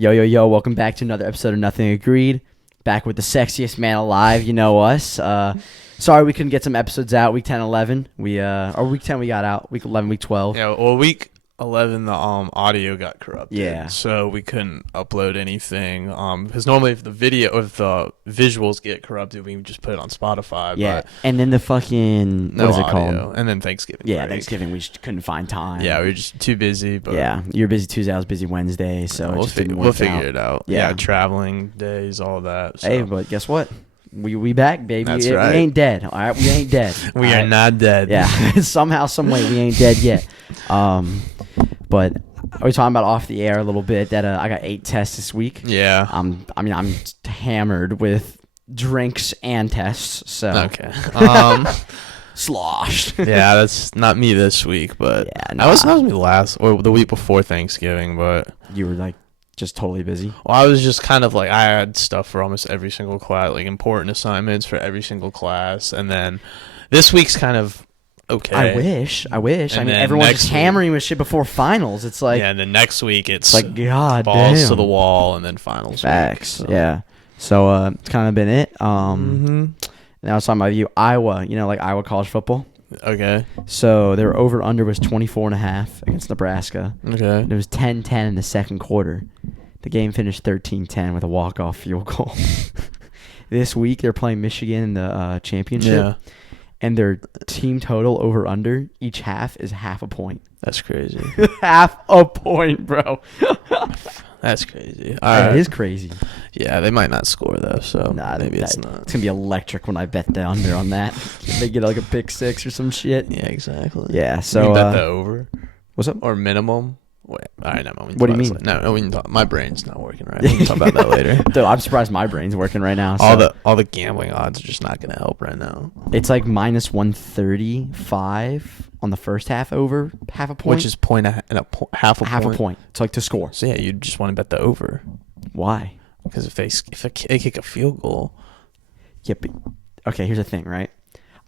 Yo, yo, yo, welcome back to another episode of Nothing Agreed. Back with the sexiest man alive, you know us. Sorry we couldn't get some episodes out week 10, 11. Or week 10 we got out, week 11, week 12. Yeah, well, week 11 the audio got corrupted. Yeah. So we couldn't upload anything. Because normally if the visuals get corrupted, we can just put it on Spotify. Yeah, but and then the fucking, no what is it audio. called? And then Thanksgiving. Yeah, break. Thanksgiving, we just couldn't find time. Yeah, we were just too busy. But yeah, you're busy Tuesday, I was busy Wednesday, so it just didn't work we'll figure it out. Yeah. Yeah, traveling days, all that. So. Hey, but guess what? We back, baby. That's We right. ain't dead, all right? We ain't dead. We are not dead. Yeah, somehow, some way, we ain't dead yet. But we're talking about off the air a little bit that I got 8 tests this week. Yeah. I'm hammered with drinks and tests. So Okay. sloshed. Yeah, that's not me this week, but Yeah, that was me the week before Thanksgiving, but You were like just totally busy. well, I was just kind of like I had stuff for almost every single class, like important assignments for every single class, and then this week's kind of okay. I wish. And I mean, then everyone's next just week- hammering with shit before finals. It's like, yeah, and then next week it's like God balls damn. to the wall, and then finals. Facts. Week, so. Yeah. So it's kind of been it. Mhm. Now it's talking about you, Iowa. You know, like Iowa college football. Okay. So their over under was 24.5 against Nebraska. Okay. And it was 10-10 in the second quarter. The game finished 13-10 with a walk-off field goal. This week they're playing Michigan in the championship. Yeah, And their team total over under each half is half a point. that's crazy. Half a point, bro. That's crazy. That is crazy. Yeah, they might not score though, so Nah, maybe it's not. It's gonna be electric when I bet the under on that. If they get like a pick six or some shit. Yeah, exactly. Yeah. So So bet the over what's up? or minimum. Wait, all right, no. What do you mean? No, we can talk. My brain's not working right. We can talk about that later. Dude, I'm surprised my brain's working right now. All So the gambling odds are just not going to help right now. it's like minus 135 on the first half over half a point. Which is half a point. It's like to score. So yeah, you just want to bet the over Why? because if they kick a field goal, Yeah, but okay, here's the thing, right?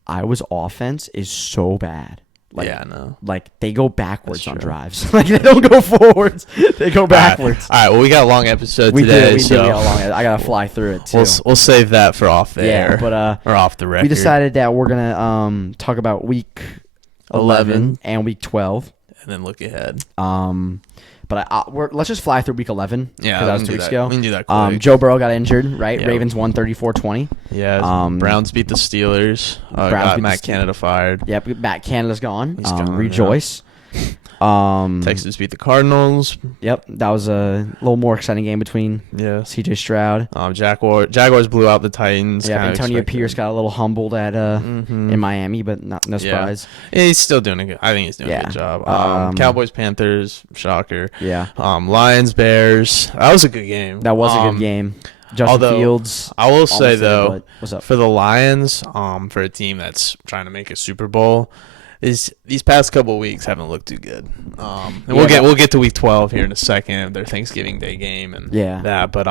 Iowa's offense is so bad. Like, yeah, I know. Like they go backwards That's on true. drives. Like they don't go forwards. They go backwards. All right, well we got a long episode We today, do. so We got long. I gotta fly through it too. we'll save that for off the Yeah, air. but or off the record. we decided that we're gonna talk about week 11 and week 12. and then look ahead. But let's just fly through week 11. Yeah, because that was 2 weeks ago. We can do that quick. Joe Burrow got injured, right? Yeah. Ravens won 34-20. Yeah, Browns beat the Steelers. Got beat the Matt Canada fired. Yep, Matt Canada's gone. He's gone, rejoice. Texas beat the Cardinals. Yep, that was a little more exciting game between Yeah. C.J. Stroud. Jaguars blew out the Titans. Yeah, kinda Antonio expected. Pierce got a little humbled at Mhm. in Miami, but no surprise. Yeah, he's still doing a good. I think he's doing a Yeah. good job. Cowboys, Panthers, shocker. Yeah, Lions, Bears. That was a good game. that was a good game. Justin although, Fields. I will say almost did, though, but what's up? for the Lions, for a team that's trying to make a Super Bowl, these past couple of weeks haven't looked too good. And we'll get to week 12 here in a second, their Thanksgiving Day game and that. But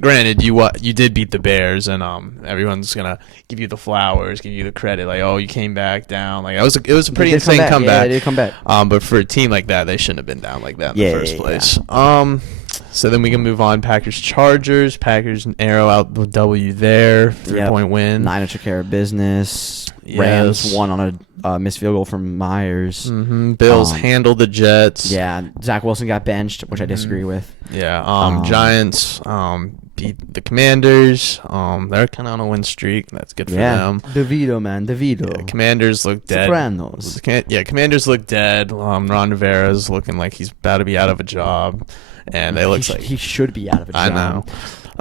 granted, you did beat the Bears, and everyone's gonna give you the flowers, give you the credit, like, oh, you came back down. Like it was a pretty insane comeback. Yeah, they did come back. But for a team like that, they shouldn't have been down like that in the first place. Yeah. So then we can move on. Packers and Arrow out the W there, 3-point win. Niner took care of business. Yes. Rams won on a missed field goal from Myers. Bills handled the Jets. Yeah, Zach Wilson got benched, which I disagree with. Yeah. Giants beat the Commanders. They're kind of on a win streak. That's good for them. DeVito, man. DeVito. Yeah, Commanders look dead. Sopranos. Commanders look dead. Ron Rivera's looking like he's about to be out of a job. And they look like he should be out of a job.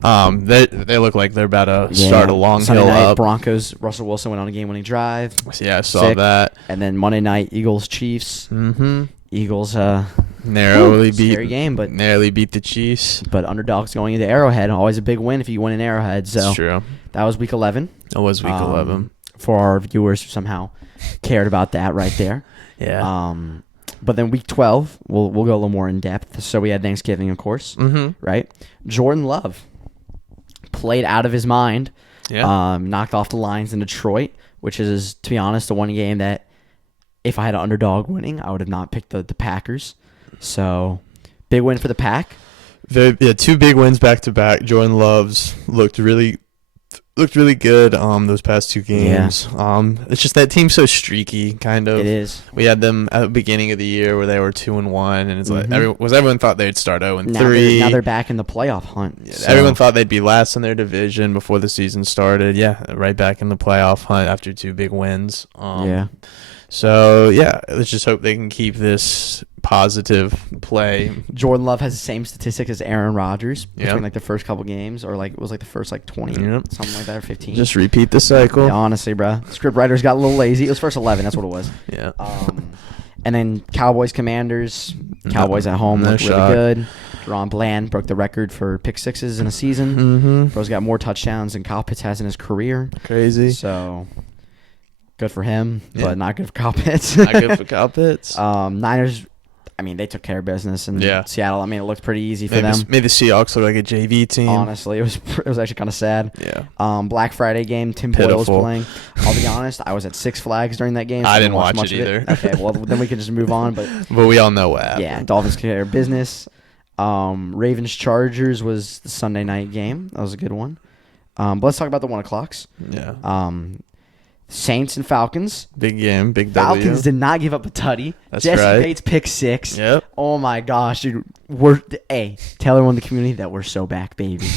I know. They look like they're about to start a long Sunday hill night, up. Broncos. Russell Wilson went on a game-winning drive. Yeah, I saw that. And then Monday night, Eagles Chiefs. Mm-hmm. Eagles narrowly scary game, but narrowly beat the Chiefs. But underdogs going into Arrowhead, always a big win if you win in Arrowhead. So that's true. That was week 11. It was week 11 for our viewers who somehow cared about that right there. Yeah. But then week 12, we'll go a little more in depth. So we had Thanksgiving, of course, right? Jordan Love played out of his mind. Yeah. Knocked off the Lions in Detroit, which is, to be honest, the one game that if I had an underdog winning, I would have not picked the Packers. So big win for the Pack. Two big wins back to back. Jordan Love's looked really good those past two games. Yeah. It's just that team's so streaky, kind of. It is. We had them at the beginning of the year where they were 2-1, and it's like everyone thought they'd start 0-3. Now they're back in the playoff hunt. Yeah, so. Everyone thought they'd be last in their division before the season started. Yeah, right back in the playoff hunt after two big wins. So, yeah, let's just hope they can keep this positive play. Jordan Love has the same statistic as Aaron Rodgers between like the first couple games, or like it was like the first like 20, something like that, or 15. Just repeat the cycle. Yeah, honestly, bro. Script writers got a little lazy. It was first 11. That's what it was. Yeah. And then Cowboys Commanders. Cowboys at home looked really good. Deron Bland broke the record for pick sixes in a season. Bro's got more touchdowns than Kyle Pitts has in his career. Crazy. So good for him, but not good for Kyle Pitts. Not good for Kyle Pitts. Niners, I mean, they took care of business in Seattle. I mean, it looked pretty easy for them. Made the Seahawks look like a JV team. Honestly, it was actually kind of sad. Yeah. Black Friday game, Tim Boyle was playing. I'll be honest, I was at Six Flags during that game. So I didn't watch it either. Okay, well, then we can just move on. But we all know what happened. Yeah, Dolphins took care of business. Ravens Chargers was the Sunday night game. That was a good one. But let's talk about the 1 o'clocks. Yeah. Saints and Falcons. Big game, big W. Falcons did not give up a tutty. That's Jesse right. Bates pick 6. Yep. Oh my gosh, dude. Tell everyone in the community that we're so back, baby.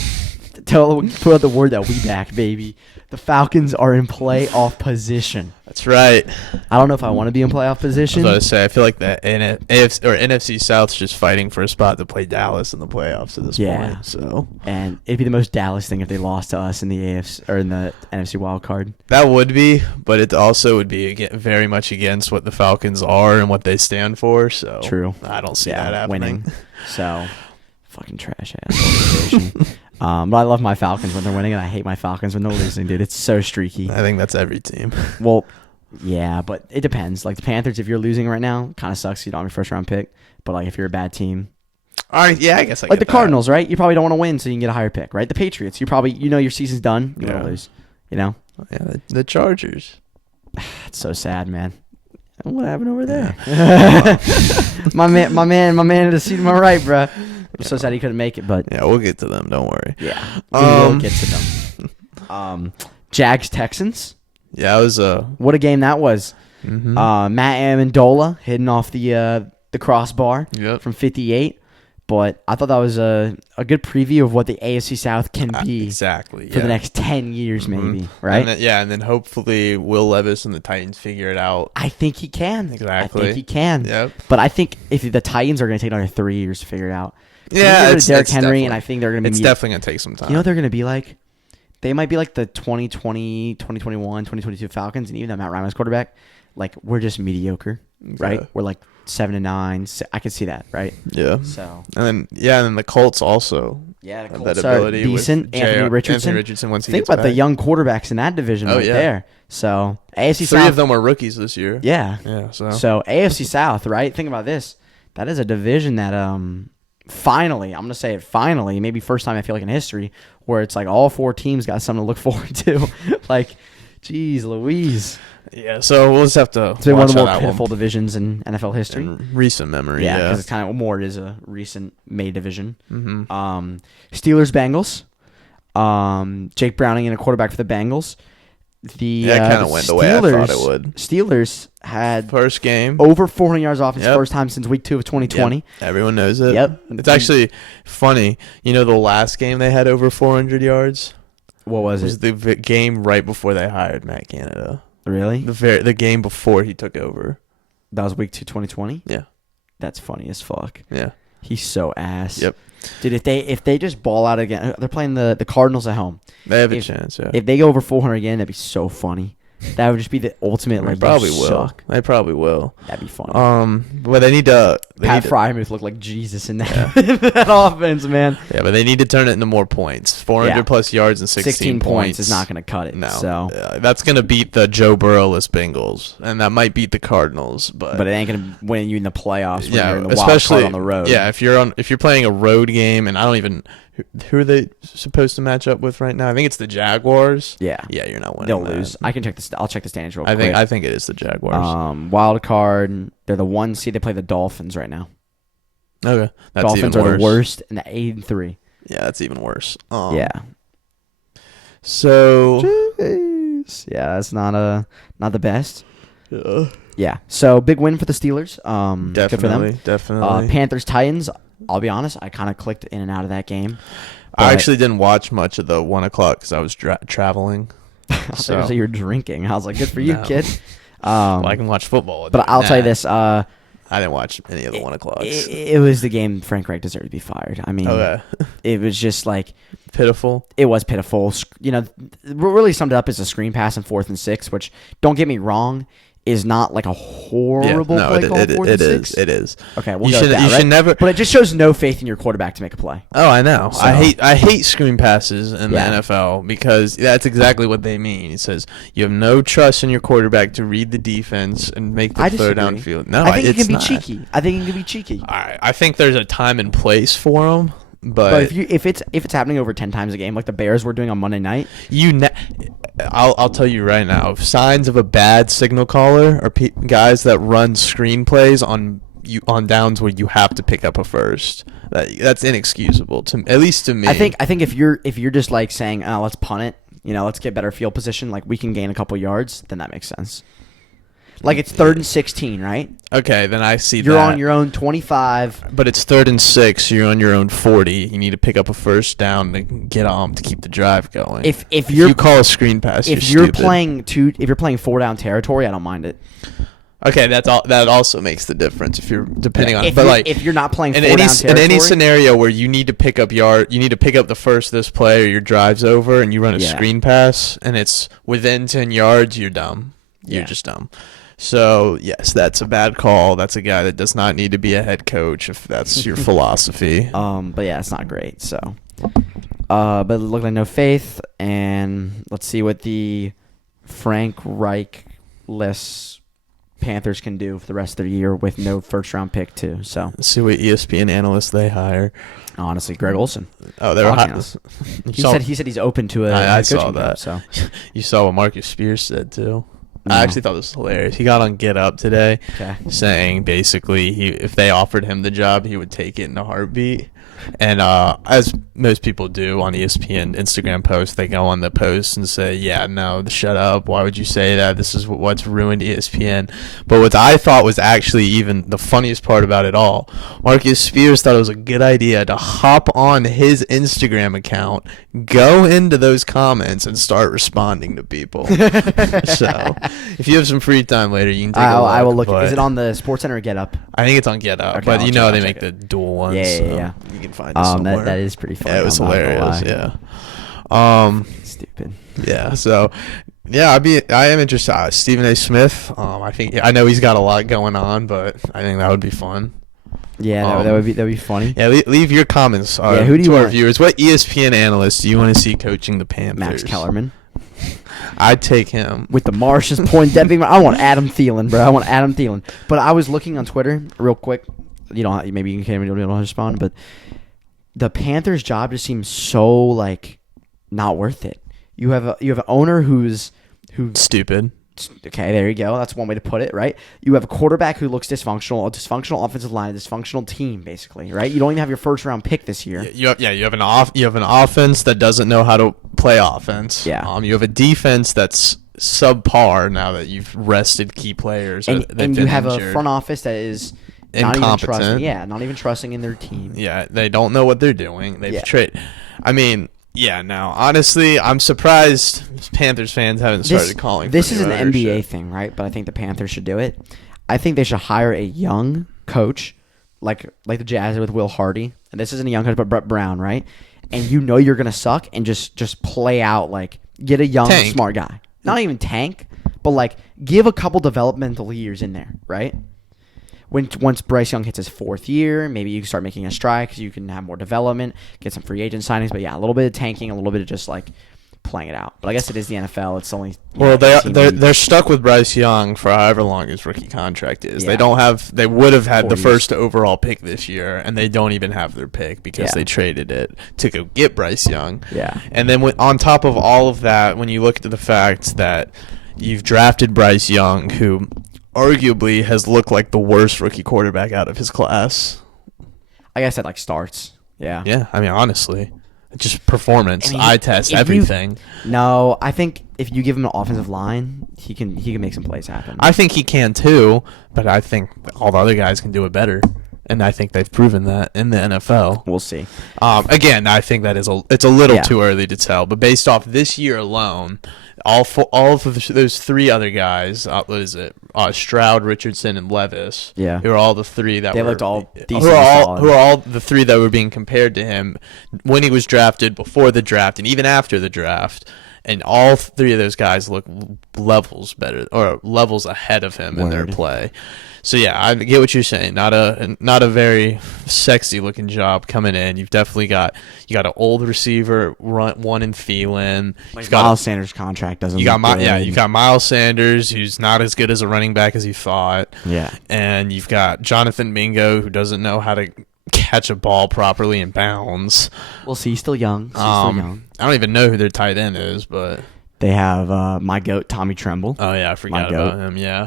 Put out the word that we back, baby. The Falcons are in playoff position. That's right. I don't know if I want to be in playoff position. I was about to say, I feel like the AFC or NFC South's just fighting for a spot to play Dallas in the playoffs at this point. So, and it'd be the most Dallas thing if they lost to us in the AFC or in the NFC wild card. That would be, but it also would be very much against what the Falcons are and what they stand for. So true. I don't see that happening. Winning. So fucking trash ass organization. But I love my Falcons when they're winning, and I hate my Falcons when they're losing, dude. It's so streaky. I think that's every team. Well, yeah, but it depends. Like the Panthers, if you're losing right now, kind of sucks. You don't have your first round pick. But like if you're a bad team, all right, yeah, I guess I like get the Cardinals, right? You probably don't want to win, so you can get a higher pick, right? The Patriots, you probably your season's done. You want to lose, you know? Yeah, the Chargers. It's so sad, man. What happened over there? Yeah. my man at the seat to my right, bro. I'm so sad he couldn't make it, but yeah, we'll get to them. Don't worry. Yeah, we'll get to them. Jags Texans. Yeah, it was what a game that was. Matt Amendola hitting off the crossbar from 58. But I thought that was a good preview of what the AFC South can be for the next 10 years, maybe, right? And then hopefully Will Levis and the Titans figure it out. I think he can. Exactly. I think he can. Yep. But I think if the Titans are going to take another 3 years to figure it out. Yeah, it's Derrick Henry, and I think they're going to be... It's definitely going to take some time. You know what they're going to be like? They might be like the 2020, 2021, 2022 Falcons, and even though Matt Ryan was quarterback, like, we're just mediocre, right? Yeah. We're like 7-9. I could see that, right? Yeah. So. And then the Colts also. Yeah, the Colts are decent. Anthony Richardson. Once he Think about the young quarterbacks in that division there. So AFC South. 3 of them were rookies this year. Yeah. Yeah. So AFC South, right? Think about this. That is a division that finally, I'm gonna say it finally, maybe first time I feel like in history, where it's like all 4 teams got something to look forward to. Like, geez, Louise. Yeah, so we'll just have to. It's been one of the more pitiful divisions in NFL history. In recent memory, yeah, because it's kind of more. It is a recent May division. Steelers, Bengals. Jake Browning and a quarterback for the Bengals. It kind of went the way I thought it would. Steelers had first game over 400 yards offense, first time since week 2 of 2020. Yep. Everyone knows it. Yep. It's actually funny. You know, the last game they had over 400 yards. What was it? It was the game right before they hired Matt Canada. Really? The game before he took over. That was week 2, 2020? Yeah. That's funny as fuck. Yeah. He's so ass. Yep. Dude, if they just ball out again, they're playing the Cardinals at home. They have a chance, yeah. If they go over 400 again, that'd be so funny. That would just be the ultimate. They probably will. They probably will. That'd be funny. But they need to. Pat Frymuth looked like Jesus in that, that offense, man. Yeah, but they need to turn it into more points. 400 plus yards and 16 points is not going to cut it. No, so that's going to beat the Joe Burrow-less Bengals, and that might beat the Cardinals, but it ain't going to win you in the playoffs. When you're in the wild card on the road. Yeah, if you're playing a road game, and I don't even. Who are they supposed to match up with right now? I think it's the Jaguars. Yeah. Yeah, you're not winning. They'll lose. I can check I'll check the standings real quick. I think it is the Jaguars. Wild card. They're the 1 seed. They play the Dolphins right now. Okay, that's Dolphins even are worse. the worst, and the 8-3. Yeah, that's even worse. Yeah. So. Jeez. Yeah, that's not the best. Yeah. Yeah. So big win for the Steelers. Definitely. Good for them. Definitely. Panthers Titans. I'll be honest. I kind of clicked in and out of that game. I actually didn't watch much of the 1 o'clock because I was traveling. So you were drinking. I was like, good for you, kid. Well, I can watch football. But I'll tell you this. I didn't watch any of the 1 o'clocks. It was the game Frank Reich deserved to be fired. I mean, it was just like pitiful. It was pitiful. You know, really summed it up as a screen pass in 4th and 6, which, don't get me wrong, is not like a horrible play call. It is. Okay, we'll go with that, you should never. But it just shows no faith in your quarterback to make a play. Oh, I know. So. I hate screen passes in the NFL because that's exactly what they mean. It says you have no trust in your quarterback to read the defense and make the throw downfield. No, I think it can be not. cheeky. I think it can be cheeky. I think there's a time and place for them. But if it's happening over 10 times a game, like the Bears were doing on Monday night, I'll tell you right now, signs of a bad signal caller are guys that run screenplays on downs where you have to pick up a first. That's inexcusable at least to me. I think if you're just like saying, let's punt it, let's get better field position, like we can gain a couple yards, then that makes sense. Like it's 3rd and 16, right? Okay, then I see you're on your own 25. But it's 3rd and 6. You're on your own 40. You need to pick up a first down to get on to keep the drive going. If you call a screen pass, if you're playing 4 down territory, I don't mind it. Okay, that also makes the difference if you're depending on. If you're not playing 4 down territory, in any scenario where you need to pick up the first this play or your drive's over and you run a screen pass and it's within 10 yards, you're dumb. You're just dumb. So, yes, that's a bad call. That's a guy that does not need to be a head coach if that's your philosophy. But yeah, it's not great. So, but it looked like no faith. And let's see what the Frank Reich-less Panthers can do for the rest of the year with no first-round pick, too. So, let's see what ESPN analyst they hire. Honestly, Greg Olson. Oh, they were hiring. He said he's open to it. I saw that. So, you saw what Marcus Spears said, too. No. I actually thought this was hilarious. He got on Get Up today saying basically if they offered him the job, he would take it in a heartbeat. And as most people do on ESPN Instagram posts, they go on the post and say, yeah, no, shut up. Why would you say that? This is what's ruined ESPN. But what I thought was actually even the funniest part about it all, Marcus Spears thought it was a good idea to hop on his Instagram account, go into those comments, and start responding to people. So if you have some free time later, you can take a look. I will look. Is it on the SportsCenter or Get Up? I think it's on Get Up, but they make the dual ones. Yeah. You can find it somewhere. That is pretty funny. Yeah, it was hilarious. Yeah. Stupid. Yeah. So, yeah, I am interested. Stephen A. Smith. I know he's got a lot going on, but I think that would be fun. Yeah, that would be funny. Yeah, leave your comments. Who do you want? Our viewers? What ESPN analyst do you want to see coaching the Panthers? Max Kellerman. I'd take him. With the Marshes point. I want Adam Thielen, bro. I want Adam Thielen. But I was looking on Twitter real quick. Maybe you can't respond, but the Panthers' job just seems so like not worth it. You have an owner who's stupid. Okay, there you go. That's one way to put it, right? You have a quarterback who looks dysfunctional, a dysfunctional offensive line, a dysfunctional team, basically, right? You don't even have your first round pick this year. You have an offense that doesn't know how to play offense. Yeah. You have a defense that's subpar now that you've rested key players. And you have a front office that is incompetent. Not even trusting in their team. Yeah, they don't know what they're doing. They've traded. I mean, yeah, no. Honestly, I'm surprised Panthers fans haven't started calling. This is an NBA thing, right? But I think the Panthers should do it. I think they should hire a young coach, like the Jazz with Will Hardy. And this isn't a young coach, but Brett Brown, right? And you're gonna suck, and just play out get a young smart guy. Not even tank, but give a couple developmental years in there, right? Once Bryce Young hits his 4th year, maybe you can start making a stride because you can have more development, get some free agent signings. But yeah, a little bit of tanking, a little bit of just playing it out. But I guess it is the NFL. It's only they're stuck with Bryce Young for however long his rookie contract is. Yeah. They would have had the first overall pick this year, and they don't even have their pick because they traded it to go get Bryce Young. Yeah, and then on top of all of that, when you look at the fact that you've drafted Bryce Young, who arguably has looked like the worst rookie quarterback out of his class. I guess that like starts. Yeah. Yeah, I mean, honestly, just performance, eye test, everything. No, I think if you give him an offensive line, he can make some plays happen. I think he can too, but I think all the other guys can do it better. And I think they've proven that in the NFL. We'll see. Again, I think that it's a little too early to tell. But based off this year alone, all of those three other guys, what is it? Stroud, Richardson, and Levis. Yeah, who are all the three that they were looked all decent. Who are all the three that were being compared to him when he was drafted, before the draft, and even after the draft. And all three of those guys look levels better or levels ahead of him in their play. So yeah, I get what you're saying. Not a very sexy looking job coming in. You've definitely got an old receiver, one in Thielen. Miles Sanders' contract doesn't. You got Miles Sanders, who's not as good as a running back as you thought. Yeah, and you've got Jonathan Mingo, who doesn't know how to catch a ball properly in bounds. We'll see. He's still young. I don't even know who their tight end is, but they have my goat Tommy Tremble. Oh yeah, I forgot about him. Yeah.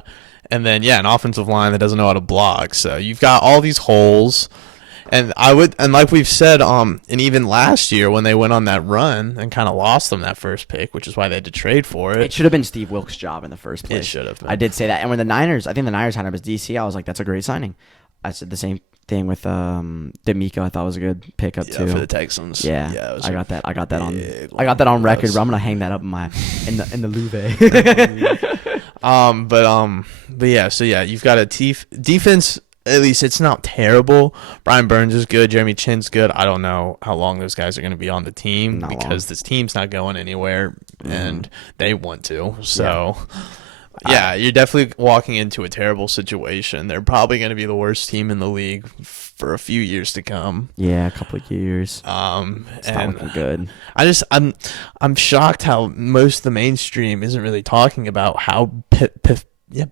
And then, an offensive line that doesn't know how to block. So you've got all these holes. And like we've said, and even last year when they went on that run and kind of lost them that first pick, which is why they had to trade for it. It should have been Steve Wilkes' job in the first place. It should have been. I did say that. And when I think the Niners had him as DC, I was like, that's a great signing. I said the same thing with D'Amico. I thought was a good pickup too for the Texans. Yeah, I got that on record. But I'm gonna hang that up in the Louvre. But yeah, so you've got a defense. At least it's not terrible. Brian Burns is good. Jeremy Chin's good. I don't know how long those guys are going to be on the team because this team's not going anywhere, and they want to. So. Yeah, you're definitely walking into a terrible situation. They're probably going to be the worst team in the league for a few years to come. Yeah, a couple of years. It's not looking good. I'm shocked how most of the mainstream isn't really talking about how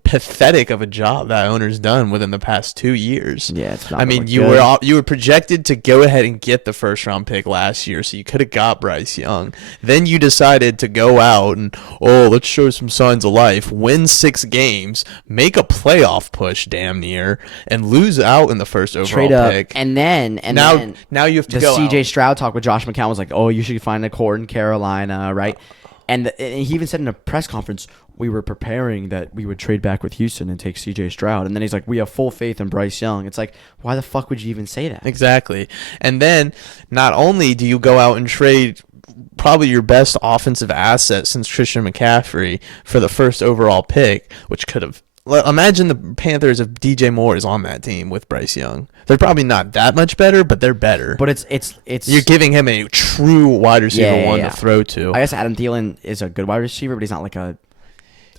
pathetic of a job that owner's done within the past 2 years. Yeah, it's not. I mean, you were projected to go ahead and get the first round pick last year, so you could have got Bryce Young. Then you decided to go out and let's show some signs of life, win 6 games, make a playoff push damn near, and lose out in the first overall pick. And then now you have to go. The CJ Stroud talk with Josh McCown was like, you should find a court in Carolina, right? And he even said in a press conference, we were preparing that we would trade back with Houston and take C.J. Stroud. And then he's like, we have full faith in Bryce Young. It's like, why the fuck would you even say that? Exactly. And then not only do you go out and trade probably your best offensive asset since Christian McCaffrey for the first overall pick, which could have... Imagine the Panthers if DJ Moore is on that team with Bryce Young. They're probably not that much better, but they're better. But it's you're giving him a true wide receiver to throw to. I guess Adam Thielen is a good wide receiver, but he's not like a.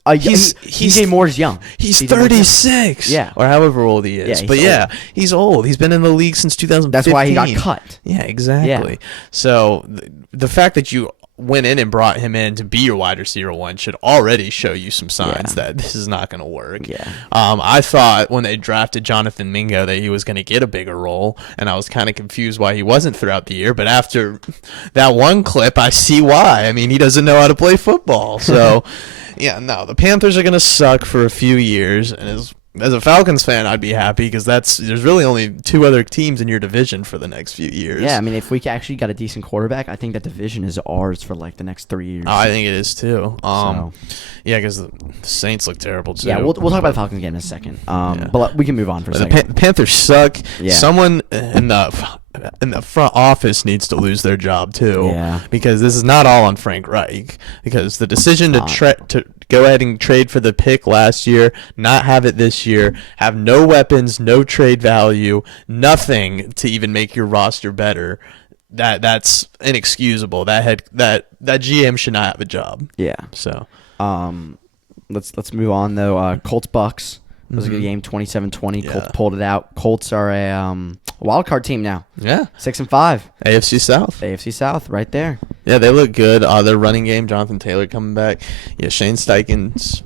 DJ Moore's young. He's 36. Yeah, or however old he is. He's old. He's been in the league since 2015. That's why he got cut. Yeah, exactly. Yeah. So the fact that you went in and brought him in to be your wide receiver one should already show you some signs that this is not going to work. Yeah. I thought when they drafted Jonathan Mingo that he was going to get a bigger role, and I was kind of confused why he wasn't throughout the year. But after that one clip, I see why. I mean, he doesn't know how to play football. So, the Panthers are going to suck for a few years, and as a Falcons fan, I'd be happy because there's really only 2 other teams in your division for the next few years. Yeah, I mean, if we actually got a decent quarterback, I think that division is ours for like the next 3 years. Oh, I think it is too. Yeah, because the Saints look terrible too. Yeah, we'll talk about the Falcons game in a second. But we can move on for a second. The Panthers suck. Yeah. Someone in the front office needs to lose their job too. Yeah. Because this is not all on Frank Reich. Because the decision to go ahead and trade for the pick last year, not have it this year, have no weapons, no trade value, nothing to even make your roster better. That's inexcusable. That GM should not have a job. Yeah. So, let's move on though. Colts Bucks. It was a good game, 27-20. Yeah. Colts pulled it out. Colts are a wild card team now. Yeah. 6-5. AFC South. AFC South, right there. Yeah, they look good. Their running game, Jonathan Taylor coming back. Yeah, Shane Steichen,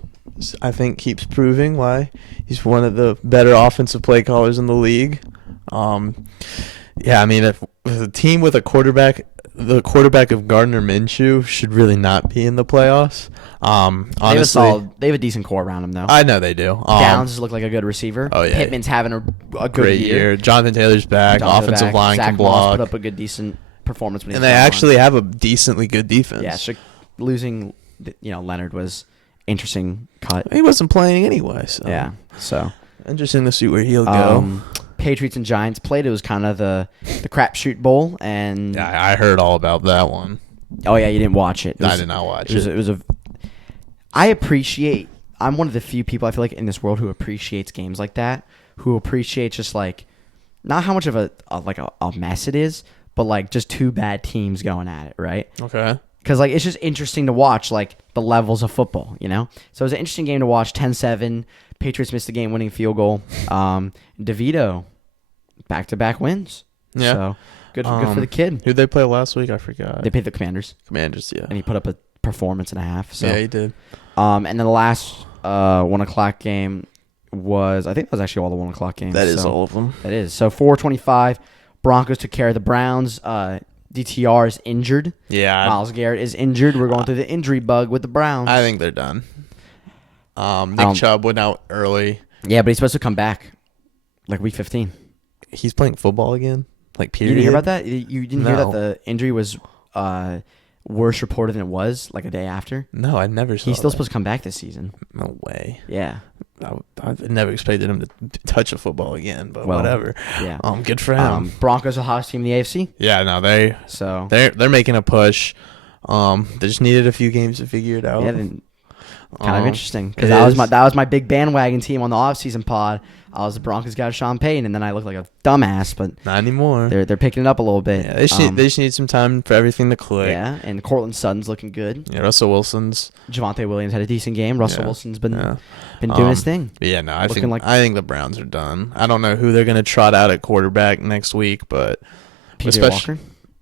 I think, keeps proving why he's one of the better offensive play callers in the league. Yeah, I mean, if a team with a quarterback, the quarterback of Gardner Minshew should really not be in the playoffs. Honestly, they have a decent core around him, though. I know they do. Downs look like a good receiver. Oh, yeah. Pittman's having a good great year. Jonathan Taylor's back. Offensive line Zach can block. Moss put up a good, decent performance. And they actually have a decently good defense. Yeah, so losing, Leonard was interesting cut. He wasn't playing anyway. So. Yeah, so interesting to see where he'll go. Patriots and Giants played. It was kind of the crapshoot bowl, and yeah, I heard all about that one. Oh yeah, you didn't watch it. I did not watch it. It was a. I appreciate. I'm one of the few people I feel like in this world who appreciates games like that. Who appreciates just like, not how much of a mess it is, but like just two bad teams going at it, right? Okay. Because like it's just interesting to watch like the levels of football, So it was an interesting game to watch. 10-7. Patriots missed the game-winning field goal. DeVito, back-to-back wins. Yeah. So good for the kid. Who'd they play last week? I forgot. They played the Commanders. Commanders, yeah. And he put up a performance and a half. So. Yeah, he did. And then the last 1 o'clock game was, I think that was actually all the 1 o'clock games. That is all of them. That is. So 4:25, Broncos took care of the Browns. DTR is injured. Yeah. Myles Garrett is injured. We're going through the injury bug with the Browns. I think they're done. Nick Chubb went out early. Yeah, but he's supposed to come back like week 15. He's playing football again? Like, period? You didn't hear about that? You didn't hear that the injury was worse reported than it was like a day after? No, I never saw He's still that. supposed to come back this season. No way. Yeah. I never expected him to touch a football again, but whatever. Yeah. Good for him. Broncos are the hottest team in the AFC. Yeah, no, they're making a push. They just needed a few games to figure it out. Yeah, kind of interesting because that was my big bandwagon team on the offseason pod. I was the Broncos guy, Sean Payton, and then I looked like a dumbass, but not anymore. They're picking it up a little bit. Yeah, they just need some time for everything to click. Yeah, and Cortland Sutton's looking good. Yeah, Russell Wilson's. Javonte Williams had a decent game. Russell Wilson's been doing his thing. Yeah, no, I think the Browns are done. I don't know who they're gonna trot out at quarterback next week, but PJ Walker.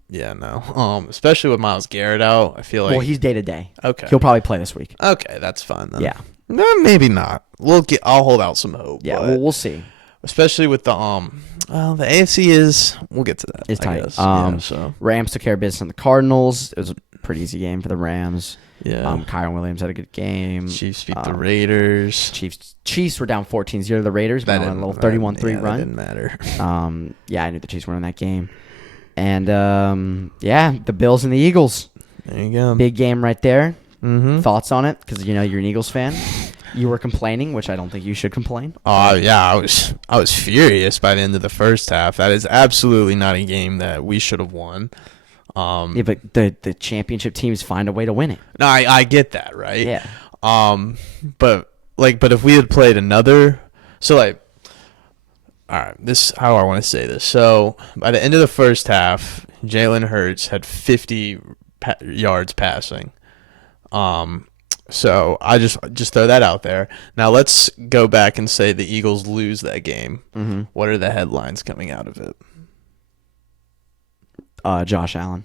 Yeah, no. Especially with Myles Garrett out, I feel like. Well, he's day to day. Okay. He'll probably play this week. Okay, that's fine then. Yeah. No, maybe not. I'll hold out some hope. Yeah, we'll see. Especially with the AFC is. We'll get to that. It's tight. Rams took care of business on the Cardinals. It was a pretty easy game for the Rams. Yeah. Kyron Williams had a good game. Chiefs beat the Raiders. Chiefs were down 14-0 to the Raiders. That on a little 31-3 run. That didn't matter. Yeah, I knew the Chiefs were in that game. And, the Bills and the Eagles. There you go. Big game right there. Mm-hmm. Thoughts on it? Because, you're an Eagles fan. You were complaining, which I don't think you should complain. Yeah, I was furious by the end of the first half. That is absolutely not a game that we should have won. Yeah, but the championship teams find a way to win it. No, I get that, right? Yeah. But if we had played another, all right, this how I want to say this. So by the end of the first half, Jalen Hurts had 50 yards passing. So I just throw that out there. Now let's go back and say the Eagles lose that game. Mm-hmm. What are the headlines coming out of it? Josh Allen.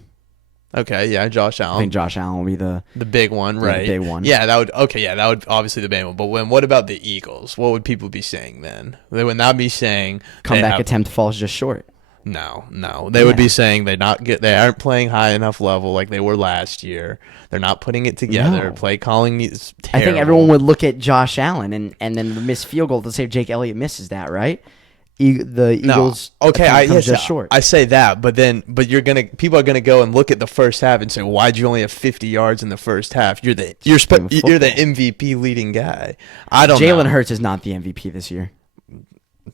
Okay, yeah, Josh Allen. I think Josh Allen will be the big one, right? The big one. Yeah, that would obviously the big one. But what about the Eagles? What would people be saying then? They would not be saying comeback attempt falls just short. No. They would be saying they aren't playing high enough level like they were last year. They're not putting it together. No. Play calling is terrible. I think everyone would look at Josh Allen and then the missed field goal to say Jake Elliott misses that, right? The Eagles just short. I say that, but people are gonna go and look at the first half and say, why'd you only have 50 yards in the first half? You're the MVP leading guy. I don't know. Jalen Hurts is not the MVP this year.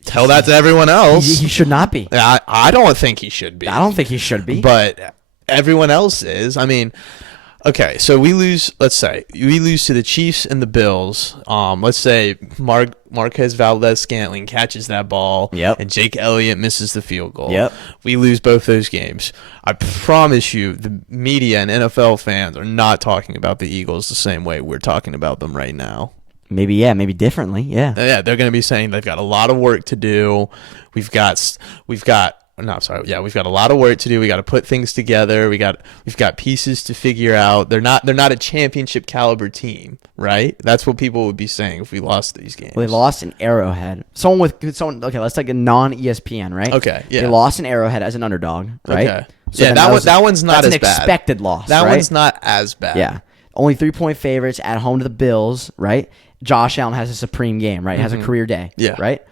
Tell that to everyone else. He should not be. I don't think he should be. I don't think he should be. But everyone else is. I mean, okay, so we lose. Let's say we lose to the Chiefs and the Bills. Let's say Marquez Valdez-Scantling catches that ball, and Jake Elliott misses the field goal. Yep. We lose both those games. I promise you, the media and NFL fans are not talking about the Eagles the same way we're talking about them right now. Maybe differently. Yeah. Yeah, they're going to be saying they've got a lot of work to do. We've got No, sorry. Yeah, we've got a lot of work to do. We got to put things together. We've got pieces to figure out. They're not a championship caliber team, right? That's what people would be saying if we lost these games. Well, they lost in Arrowhead. Okay, let's take a non-ESPN, right? Okay, yeah. They lost in Arrowhead as an underdog, right? Okay. So yeah, that one's not as bad. That's an expected loss, That right? one's not as bad. Yeah. Only 3-point favorites at home to the Bills, right? Josh Allen has a supreme game, right? Has a career day, right?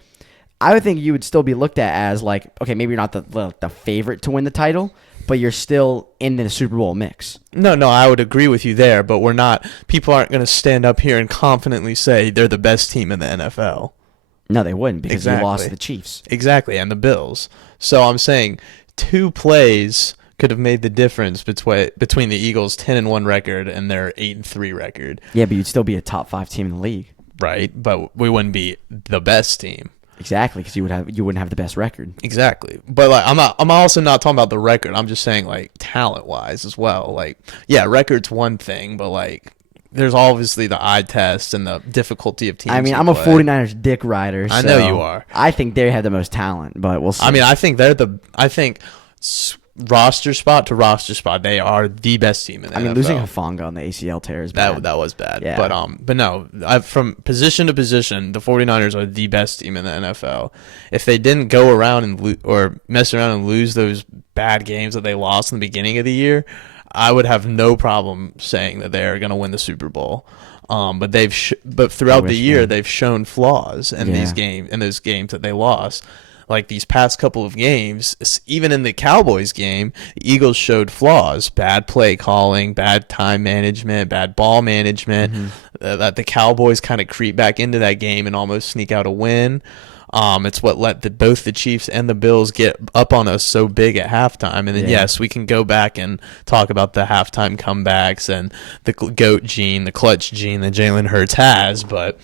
I would think you would still be looked at as like, okay, maybe you're not the favorite to win the title, but you're still in the Super Bowl mix. No, I would agree with you there, but we're not. People aren't going to stand up here and confidently say they're the best team in the NFL. No, they wouldn't because you lost to the Chiefs. Exactly, and the Bills. So I'm saying 2 plays could have made the difference between the Eagles' 10-1 record and their 8-3 record. Yeah, but you'd still be a top 5 team in the league. Right, but we wouldn't be the best team. Exactly, because you wouldn't have the best record. Exactly, but like I'm also not talking about the record. I'm just saying like talent-wise as well. Like, yeah, record's one thing, but like there's obviously the eye test and the difficulty of teams. I mean, I'm a 49ers dick rider. I know you are. I think they have the most talent, but we'll see. I mean, I think roster spot to roster spot, they are the best team in the NFL. I mean, losing Hufanga on the ACL tear is bad. That was bad. Yeah. But no, from position to position, the 49ers are the best team in the NFL. If they didn't go around or mess around and lose those bad games that they lost in the beginning of the year, I would have no problem saying that they're going to win the Super Bowl. But throughout the year, they've shown flaws in those games that they lost. Like these past couple of games, even in the Cowboys game, the Eagles showed flaws. Bad play calling, bad time management, bad ball management. That the Cowboys kind of creep back into that game and almost sneak out a win. It's what let both the Chiefs and the Bills get up on us so big at halftime. And then, yes, we can go back and talk about the halftime comebacks and the GOAT gene, the clutch gene that Jalen Hurts has. But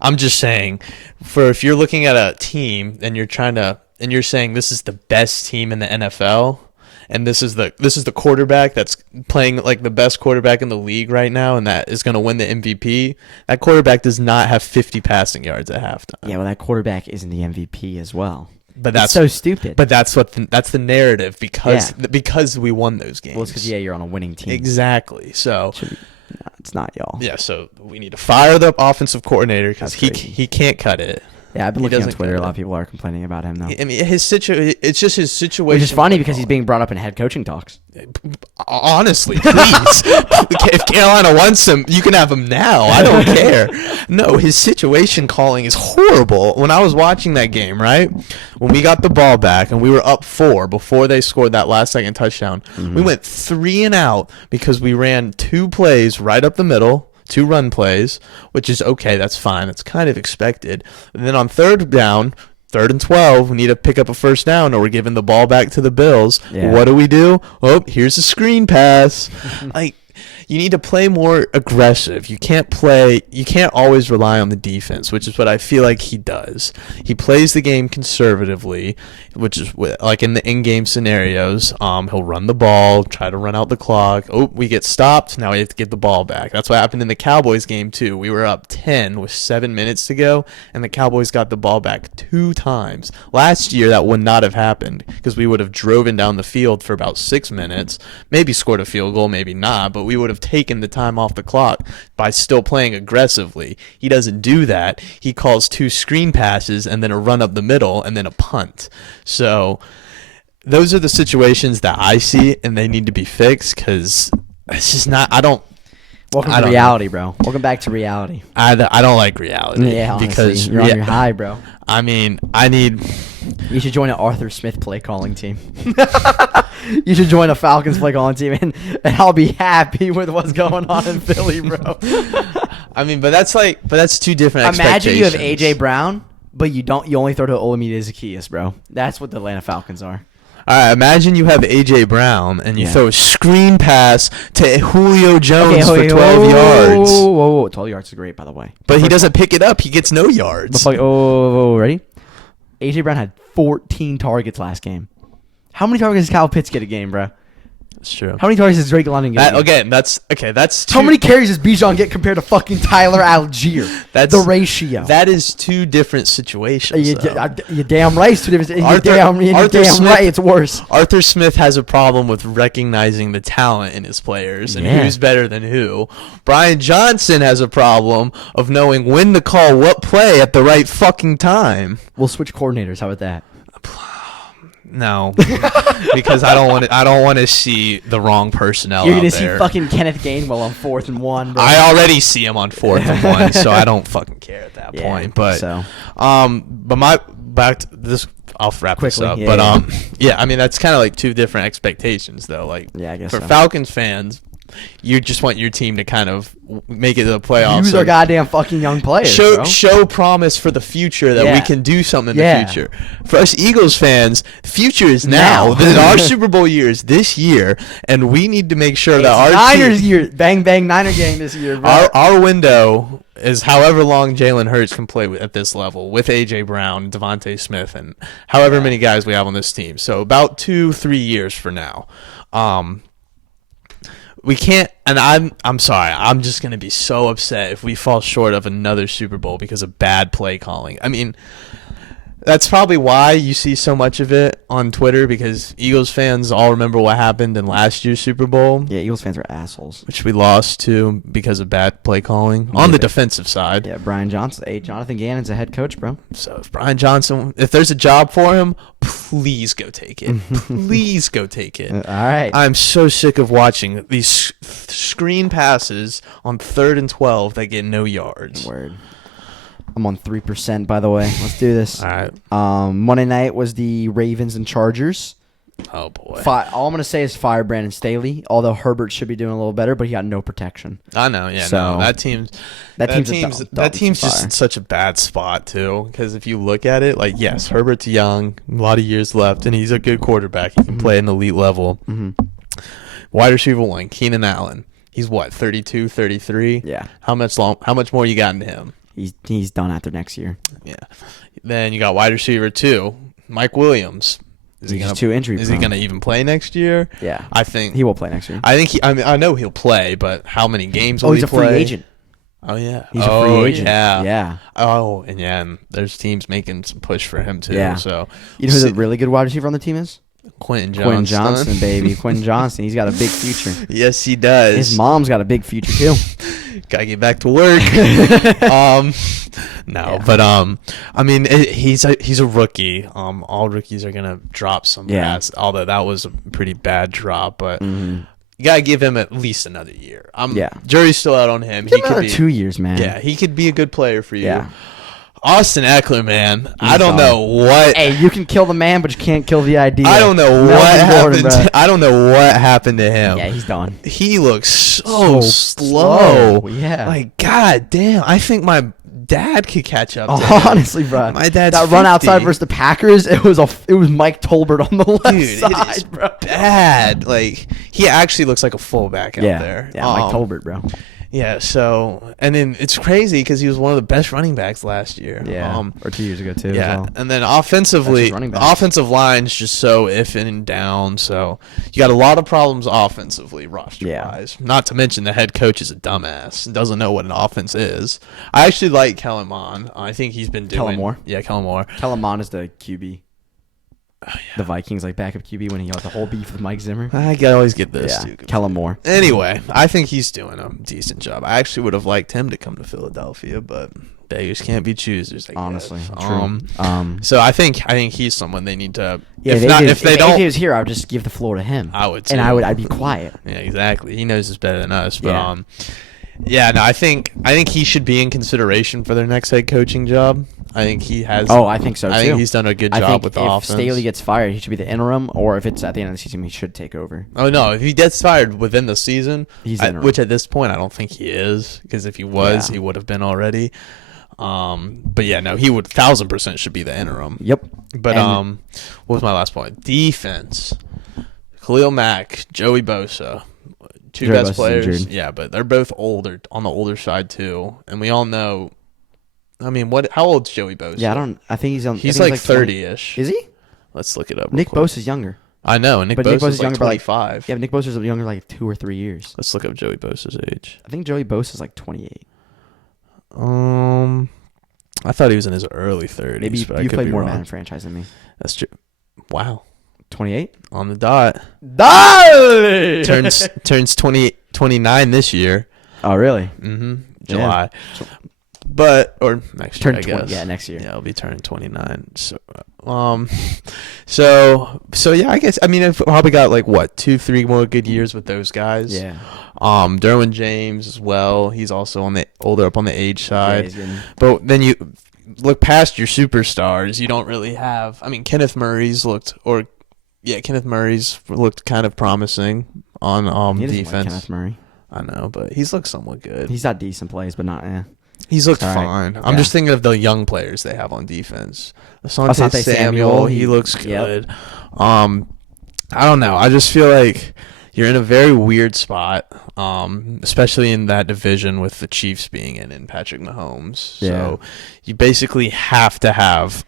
I'm just saying, if you're looking at a team and you're saying this is the best team in the NFL, and this is the quarterback that's playing like the best quarterback in the league right now, and that is going to win the MVP. That quarterback does not have 50 passing yards at halftime. Yeah, well, that quarterback isn't the MVP as well. But that's so stupid. But that's the narrative because we won those games. Well, it's because you're on a winning team. Exactly. So no, it's not, y'all. Yeah. So we need to fire the offensive coordinator because he can't cut it. Yeah, I've been looking on Twitter. A lot of people are complaining about him, though. I mean, it's just his situation. Which is funny because he's being brought up in head coaching talks. Honestly, please. If Carolina wants him, you can have him now. I don't care. No, his situation calling is horrible. When I was watching that game, right, when we got the ball back and we were up 4 before they scored that last-second touchdown, we went 3 and out because we ran 2 plays right up the middle. 2 run plays, which is okay. That's fine. That's kind of expected. And then on 3rd down, 3rd and 12, we need to pick up a first down or we're giving the ball back to the Bills. Yeah. What do? Oh, here's a screen pass. Like, you need to play more aggressive. You can't always rely on the defense, which is what I feel like he does. He plays the game conservatively, which is like in the in-game scenarios. He'll run the ball, try to run out the clock. Oh, we get stopped. Now we have to get the ball back. That's what happened in the Cowboys game too. We were up 10 with 7 minutes to go, and the Cowboys got the ball back 2 times. Last year, that would not have happened because we would have driven down the field for about 6 minutes, maybe scored a field goal, maybe not, but we would have taken the time off the clock by still playing aggressively. He doesn't do that. He calls 2 screen passes and then a run up the middle and then a punt. So those are the situations that I see and they need to be fixed because it's just not. Welcome to reality, bro. Welcome back to reality. I don't like reality. Yeah, honestly, because you're on your high, bro. I mean, You should join an Arthur Smith play calling team. You should join a Falcons play calling team, and I'll be happy with what's going on in Philly, bro. I mean, but that's 2 different expectations. Imagine you have AJ Brown, but you only throw to Olamide Zaccheaus, bro. That's what the Atlanta Falcons are. All right, imagine you have A.J. Brown and you throw a screen pass to Julio Jones for 12 yards. Whoa. 12 yards is great, by the way. But he doesn't pick it up. He gets no yards. Ready? A.J. Brown had 14 targets last game. How many targets does Kyle Pitts get a game, bro? That's true. How many targets does Drake London get? That's how many carries does Bijan get compared to fucking Tyler Algier? That's the ratio. That is two different situations. You're damn right. It's two different. You're damn right. It's worse. Arthur Smith has a problem with recognizing the talent in his players and who's better than who. Brian Johnson has a problem of knowing when to call what play at the right fucking time. We'll switch coordinators. How about that? No, because I don't want to see the wrong personnel. You're gonna see fucking Kenneth Gainwell on 4th and 1. Bro. I already see him on 4th and 1, so I don't fucking care at that point. But back to this. I'll wrap this up. I mean that's kind of like two different expectations though. Like I guess for Falcons fans, you just want your team to kind of make it to the playoffs. Use our goddamn fucking young players. Show promise for the future that we can do something in the future. For us Eagles fans, the future is now. Our Super Bowl year is this year, and we need to make sure that our Niners year, bang bang Niner game this year. Bro. Our window is however long Jalen Hurts can play at this level with A.J. Brown, Devontae Smith, and however many guys we have on this team. So about 2-3 years for now. We can't, and I'm sorry, I'm just going to be so upset if we fall short of another Super Bowl because of bad play calling. I mean, that's probably why you see so much of it on Twitter, because Eagles fans all remember what happened in last year's Super Bowl. Yeah, Eagles fans are assholes. Which we lost to because of bad play calling on the defensive side. Yeah, Brian Johnson. Hey, Jonathan Gannon's a head coach, bro. So if Brian Johnson, if there's a job for him, please go take it. Please go take it. All right. I'm so sick of watching these screen passes on 3rd and 12 that get no yards. Word. I'm on 3%, by the way. Let's do this. All right. Monday night was the Ravens and Chargers. Oh, boy. All I'm going to say is fire Brandon Staley, although Herbert should be doing a little better, but he got no protection. I know, yeah. So, no, that team's just in such a bad spot, too, because if you look at it, like, yes, Herbert's young, a lot of years left, and he's a good quarterback. He can play at an elite level. Wide receiver 1, Keenan Allen. He's what, 32, 33? Yeah. How much more you got into him? He's done after next year. Yeah. Then you got wide receiver 2, Mike Williams. Is he too injury prone? Is he going to even play next year? Yeah. I think he will play next year. I know he'll play, but how many games will he play? He's a free agent. Oh, yeah. He's a free agent. Yeah. Oh, and there's teams making some push for him, too. Yeah. So, you know who the really good wide receiver on the team is? Quentin Johnson, baby. Quentin Johnson. He's got a big future. Yes, he does. His mom's got a big future, too. Gotta get back to work. But I mean, he's a rookie. All rookies are gonna drop some pass. Although that was a pretty bad drop, but you gotta give him at least another year. Jury's still out on him. He could be 2 years, man. Yeah, he could be a good player for you. Yeah. Austin Eckler, man. I don't know what. Hey, you can kill the man, but you can't kill the idea. I don't know what happened. I don't know what happened to him. Yeah, he's done. He looks so slow. Yeah. Like, god damn. I think my dad could catch up. Honestly, bro. My dad's that 50. Run outside versus the Packers. It was Mike Tolbert on the left side, it is bro. Bad. Like, he actually looks like a fullback out there. Yeah, Mike Tolbert, bro. Yeah, so, and then it's crazy because he was one of the best running backs last year. Yeah, or 2 years ago, too. Yeah, as well. And then offensively, offensive line's just so iffing and down, so you got a lot of problems offensively, roster-wise. Yeah. Not to mention the head coach is a dumbass and doesn't know what an offense is. I actually like Kellen Mond. I think he's been doing... Kellen Moore? Yeah, Kellen Moore. Kellen Mond is the QB. Oh, yeah. The Vikings backup QB when he got the whole beef with Mike Zimmer. I always get this. Yeah, Kellen Moore. Anyway, I think he's doing a decent job. I actually would have liked him to come to Philadelphia, but beggars can't be choosers. Honestly, true. So I think he's someone they need to. Yeah, if they don't, AJ was here, I would just give the floor to him. I would, too. And I'd be quiet. Yeah, exactly. He knows this better than us, but I think he should be in consideration for their next head coaching job. I think he has. Oh, I think so too. I think he's done a good job with the offense. If Staley gets fired, he should be the interim, or if it's at the end of the season, he should take over. Oh no, if he gets fired within the season, he's which at this point I don't think he is, because if he was, he would have been already. But yeah, no, he would 1,000% should be the interim. Yep. But what was my last point? Defense. Khalil Mack, Joey Bosa. Two best players. Yeah, but they're both older, on the older side too. And we all know, I mean, how old's Joey Bosa? Yeah, I think he's on. He's like 30-ish. Is he? Let's look it up. Nick Bosa's younger. I know, and Nick Bosa's like 25. Yeah, Nick Bosa's younger like 2 or 3 years. Let's look up Joey Bosa's age. I think Joey Bosa's like 28. I thought he was in his early 30s. Maybe you played more Madden franchise than me. That's true. Wow. 28? On the dot. Dale! Turns 29 this year. Oh, really? Mm-hmm. July. Yeah. Or next year, I guess. Yeah, next year. Yeah, I'll be turning 29. So yeah, I guess, I mean, I've probably got like, 2-3 more good years with those guys. Yeah. Derwin James as well. He's also older up on the age side. Yeah, but then you look past your superstars. You don't really have, I mean, Kenneth Murray's looked kind of promising on defense. Like Kenneth Murray. I know, but he's looked somewhat good. He's got decent plays, but not. He's looked fine. Right. I'm just thinking of the young players they have on defense. Asante Samuel, he looks good. Yep. I don't know. I just feel like you're in a very weird spot, especially in that division with the Chiefs being in Patrick Mahomes. Yeah. So you basically have to have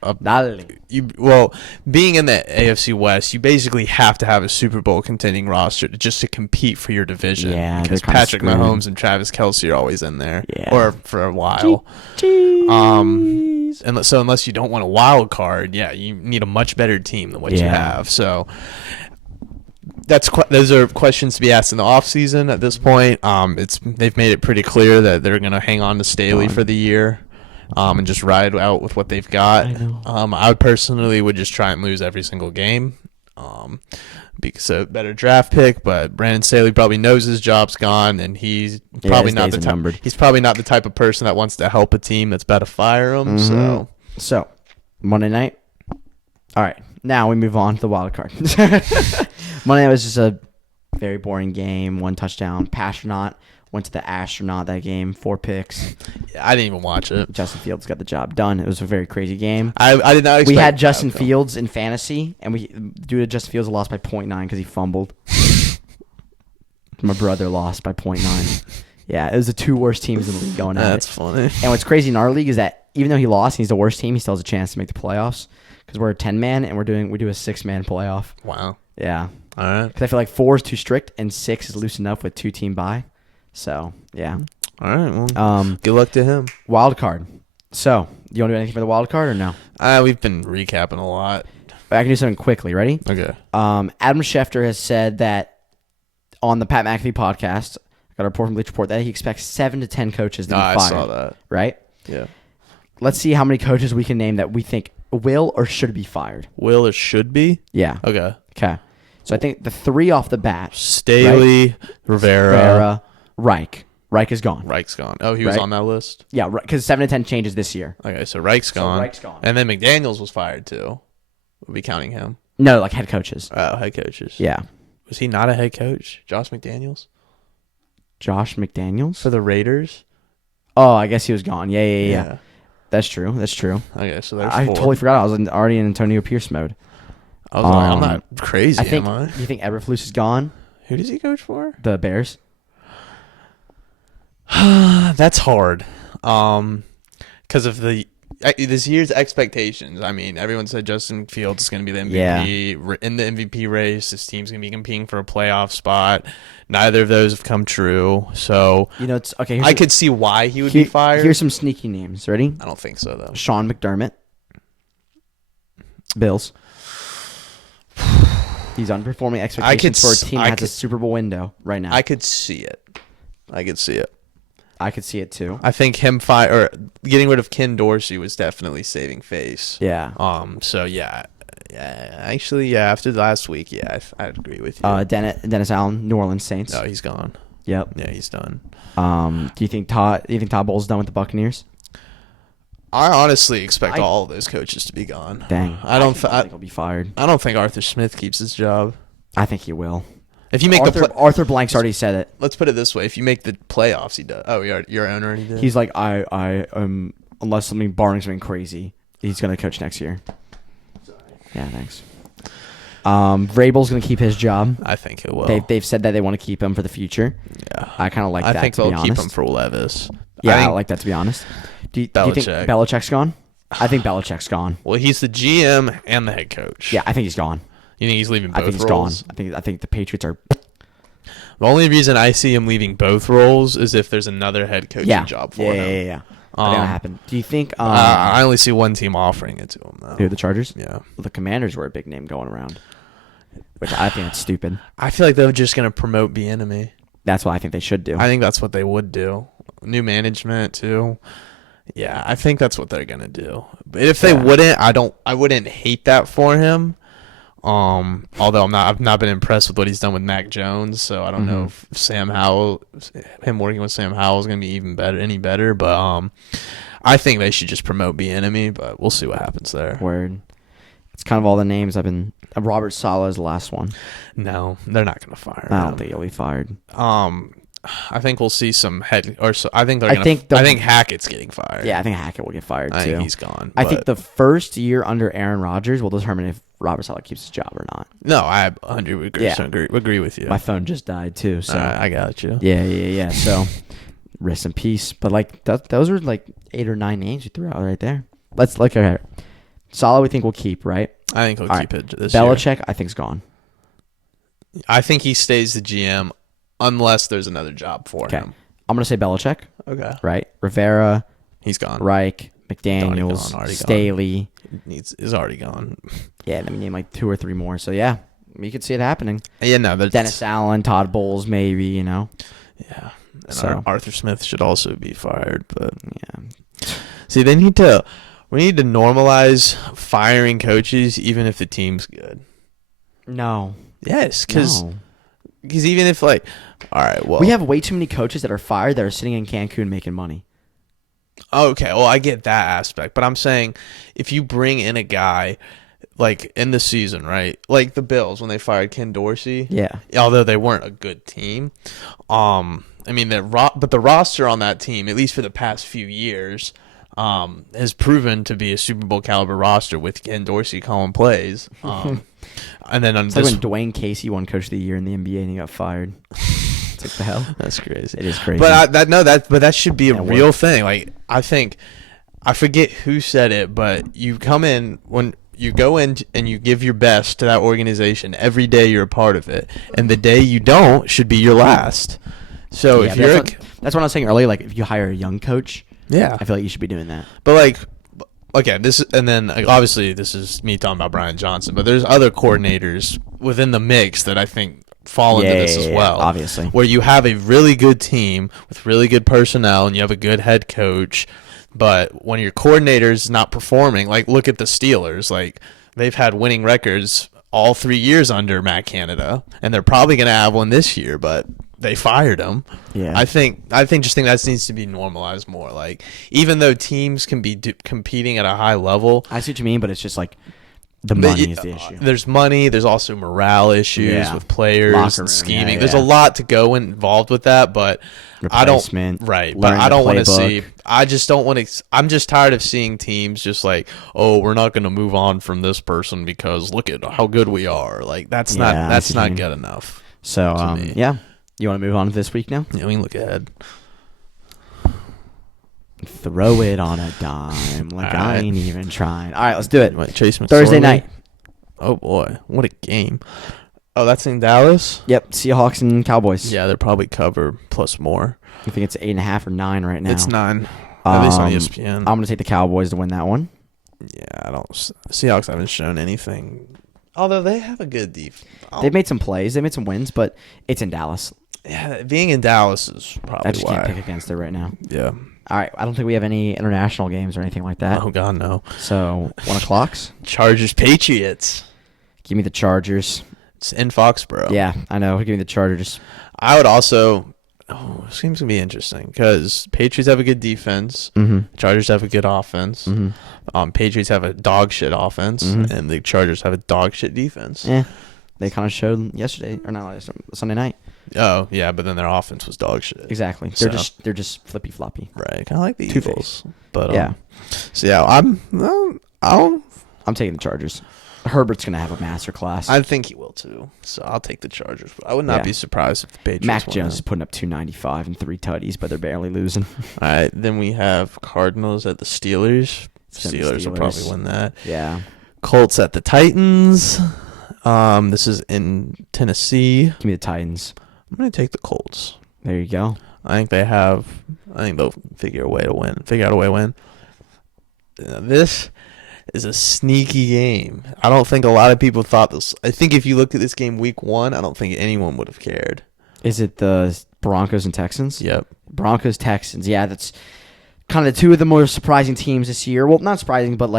being in the AFC West, you basically have to have a Super Bowl contending roster just to compete for your division. Yeah, because Patrick Mahomes and Travis Kelce are always in there, or for a while. And so unless you don't want a wild card, you need a much better team than what you have. So. Those are questions to be asked in the offseason at this point. They've made it pretty clear that they're going to hang on to Staley for the year and just ride out with what they've got. I personally would just try and lose every single game because a better draft pick, but Brandon Staley probably knows his job's gone, and he's probably not the type of person that wants to help a team that's about to fire him. Mm-hmm. So Monday night. All right, now we move on to the wild card. Monday night was just a very boring game. 1 touchdown. Pastronaut went to the astronaut that game. 4 picks. I didn't even watch it. Justin Fields got the job done. It was a very crazy game. I did not expect. We had Justin Fields in fantasy, and due to Justin Fields lost by 0.9 because he fumbled. My brother lost by 0.9. Yeah, it was the 2 worst teams in the league going at it. That's funny. And what's crazy in our league is that even though he lost, he's the worst team. He still has a chance to make the playoffs because we're a 10-man and we do a 6-man playoff. Wow. Yeah. All right. Because I feel like 4 is too strict and 6 is loose enough with 2-team bye. So, yeah. All right. Well, good luck to him. Wild card. So, you want to do anything for the wild card or no? We've been recapping a lot. I can do something quickly. Ready? Okay. Adam Schefter has said that on the Pat McAfee podcast, I got a report from Bleacher Report that he expects 7 to 10 coaches to be fired. I saw that. Right? Yeah. Let's see how many coaches we can name that we think will or should be fired. Will or should be? Yeah. Okay. So I think the 3 off the bat. Staley, right? Rivera, Reich. Reich is gone. Reich's gone. Oh, he was on that list? Yeah, because 7 to 10 changes this year. Okay, so Reich's gone. And then McDaniels was fired too. We'll be counting him. No, like head coaches. Oh, head coaches. Yeah. Was he not a head coach? Josh McDaniels? Josh McDaniels? For the Raiders? Oh, I guess he was gone. Yeah. That's true. Okay, so there's 4. I totally forgot. I was already in Antonio Pierce mode. I was like, I'm not crazy, am I? You think Eberflus is gone? Who does he coach for? The Bears. That's hard. Because of this year's expectations. I mean, everyone said Justin Fields is going to be the MVP. Yeah. In the MVP race, this team's going to be competing for a playoff spot. Neither of those have come true. So, it's okay. I could see why he would be fired. Here's some sneaky names. Ready? I don't think so, though. Sean McDermott. Bills. He's underperforming expectations for a team that has a Super Bowl window right now. I could see it. I could see it too. I think getting rid of Ken Dorsey was definitely saving face. Yeah. So yeah. Actually, after last week, I'd agree with you. Dennis Allen, New Orleans Saints. No, he's gone. Yep. Yeah, he's done. Do you think Todd Bowles done with the Buccaneers? I honestly expect all of those coaches to be gone. Dang. I think he'll be fired. I don't think Arthur Smith keeps his job. I think he will. If you make Arthur Blank's already said it. Let's put it this way: if you make the playoffs, he does. Oh, your owner already did. He's like, unless something barring something crazy, he's gonna coach next year. Sorry. Yeah, thanks. Vrabel's gonna keep his job. I think he will. They've said that they want to keep him for the future. Yeah, I kind of like that. I think they'll keep him for Levis. Yeah, I like that, to be honest. Do you think Belichick's gone? I think Belichick's gone. Well, he's the GM and the head coach. Yeah, I think he's gone. You think he's leaving both roles? I think he's gone. I think the Patriots are. The only reason I see him leaving both roles is if there's another head coaching job for him. Yeah. I think that'll happen. Do you think? I only see one team offering it to him, though. Who, the Chargers? Yeah. Well, the Commanders were a big name going around, which I think it's stupid. I feel like they're just going to promote Bieniemy. That's what I think they should do. I think that's what they would do. New management, too. Yeah, I think that's what they're going to do. But if they wouldn't, I wouldn't hate that for him. Although I've not been impressed with what he's done with Mac Jones, so I don't know if him working with Sam Howell is going to be any better. But I think they should just promote Bieniemy, but we'll see what happens there. Word. It's kind of all the names I've been. Robert Saleh is the last one. No, they're not going to fire him. I don't think he'll be fired. I think we'll see some I think Hackett's getting fired. Yeah, I think Hackett will get fired too. I think he's gone. I think the first year under Aaron Rodgers will determine if Robert Saleh keeps his job or not. No, I 100% agree with you. My phone just died too, so I got you. Yeah. So rest in peace. But like those were like 8 or 9 names you threw out right there. Let's look at it. Saleh, we think we'll keep, right? I think he'll keep it this Belichick, year. I think's gone. I think he stays the GM unless there's another job for him. I'm gonna say Belichick. Okay. Right. Rivera. He's gone. Reich. McDaniels. Staley. He's already gone. Yeah, let me name like 2 or 3 more. So yeah, you could see it happening. Yeah, no, Dennis Allen, Todd Bowles, maybe, you know. Yeah. And Arthur Smith should also be fired, but yeah. See, we need to normalize firing coaches even if the team's good. No. Yes, because even if all right, well, we have way too many coaches that are fired that are sitting in Cancun making money. Okay, well, I get that aspect, but I'm saying if you bring in a guy like in the season, right? Like the Bills when they fired Ken Dorsey. Yeah. Although they weren't a good team. I mean, but the roster on that team, at least for the past few years, has proven to be a Super Bowl caliber roster with Ken Dorsey calling plays. And then it's like when Dwayne Casey won Coach of the Year in the NBA and he got fired. It's like the hell. That's crazy. It is crazy. But that should be a real thing. Like I think, I forget who said it, but you come in when you go in and you give your best to that organization every day you're a part of it, and the day you don't should be your last. So if you're that's what I was saying earlier. Like if you hire a young coach, I feel like you should be doing that. But like. Okay, obviously this is me talking about Brian Johnson, but there's other coordinators within the mix that I think fall into this as well. Obviously. Where you have a really good team with really good personnel and you have a good head coach, but when your coordinator's not performing, like look at the Steelers, like they've had winning records all 3 years under Matt Canada, and they're probably going to have one this year, but they fired him. Yeah, I think that needs to be normalized more. Like even though teams can be competing at a high level, I see what you mean, but it's just like the money is the issue. There's money. There's also morale issues with players and scheming. There's a lot to go involved with that, but I don't want to see. I just don't want to. I'm just tired of seeing teams just like, oh, we're not going to move on from this person because look at how good we are. Like that's not good enough. So yeah. You want to move on to this week now? Yeah, we can look ahead. Throw it on a dime. Like I ain't even trying. All right, let's do it. Chase Thursday night. Oh, boy. What a game. Oh, that's in Dallas? Yep, Seahawks and Cowboys. Yeah, they'll probably cover plus more. I think it's 8.5 or 9 right now. It's 9. At least on ESPN. I'm going to take the Cowboys to win that one. Yeah, Seahawks haven't shown anything. Although they have a good defense. They've made some plays. They made some wins, but it's in Dallas. Yeah, being in Dallas is probably I just can't pick against it right now. Yeah. All right. I don't think we have any international games or anything like that. Oh, God, no. So, 1 o'clock? Chargers, Patriots. Give me the Chargers. It's in Foxborough. Yeah, I know. Give me the Chargers. I would also... Oh, it seems to be interesting because Patriots have a good defense. Mm-hmm. Chargers have a good offense. Mm-hmm. Patriots have a dog shit offense, and the Chargers have a dog shit defense. Yeah, they kind of showed yesterday or not Sunday night. Oh yeah, but then their offense was dog shit. Exactly. They're just flippy floppy. Right. Kind of like the Eagles. But yeah. So yeah, I'm taking the Chargers. Herbert's gonna have a master class. I think he will too. So I'll take the Chargers. I would not be surprised if the Patriots. Mac Jones is putting up 295 and 3 tutties, but they're barely losing. All right, then we have Cardinals at the Steelers. Steelers will probably win that. Yeah. Colts at the Titans. This is in Tennessee. Give me the Titans. I'm going to take the Colts. There you go. I think they'll figure out a way to win. This is a sneaky game. I don't think a lot of people thought this. I think if you looked at this game week 1, I don't think anyone would have cared. Is it the Broncos and Texans? Yep. Broncos, Texans. Yeah, that's kind of two of the more surprising teams this year. Well, not surprising, but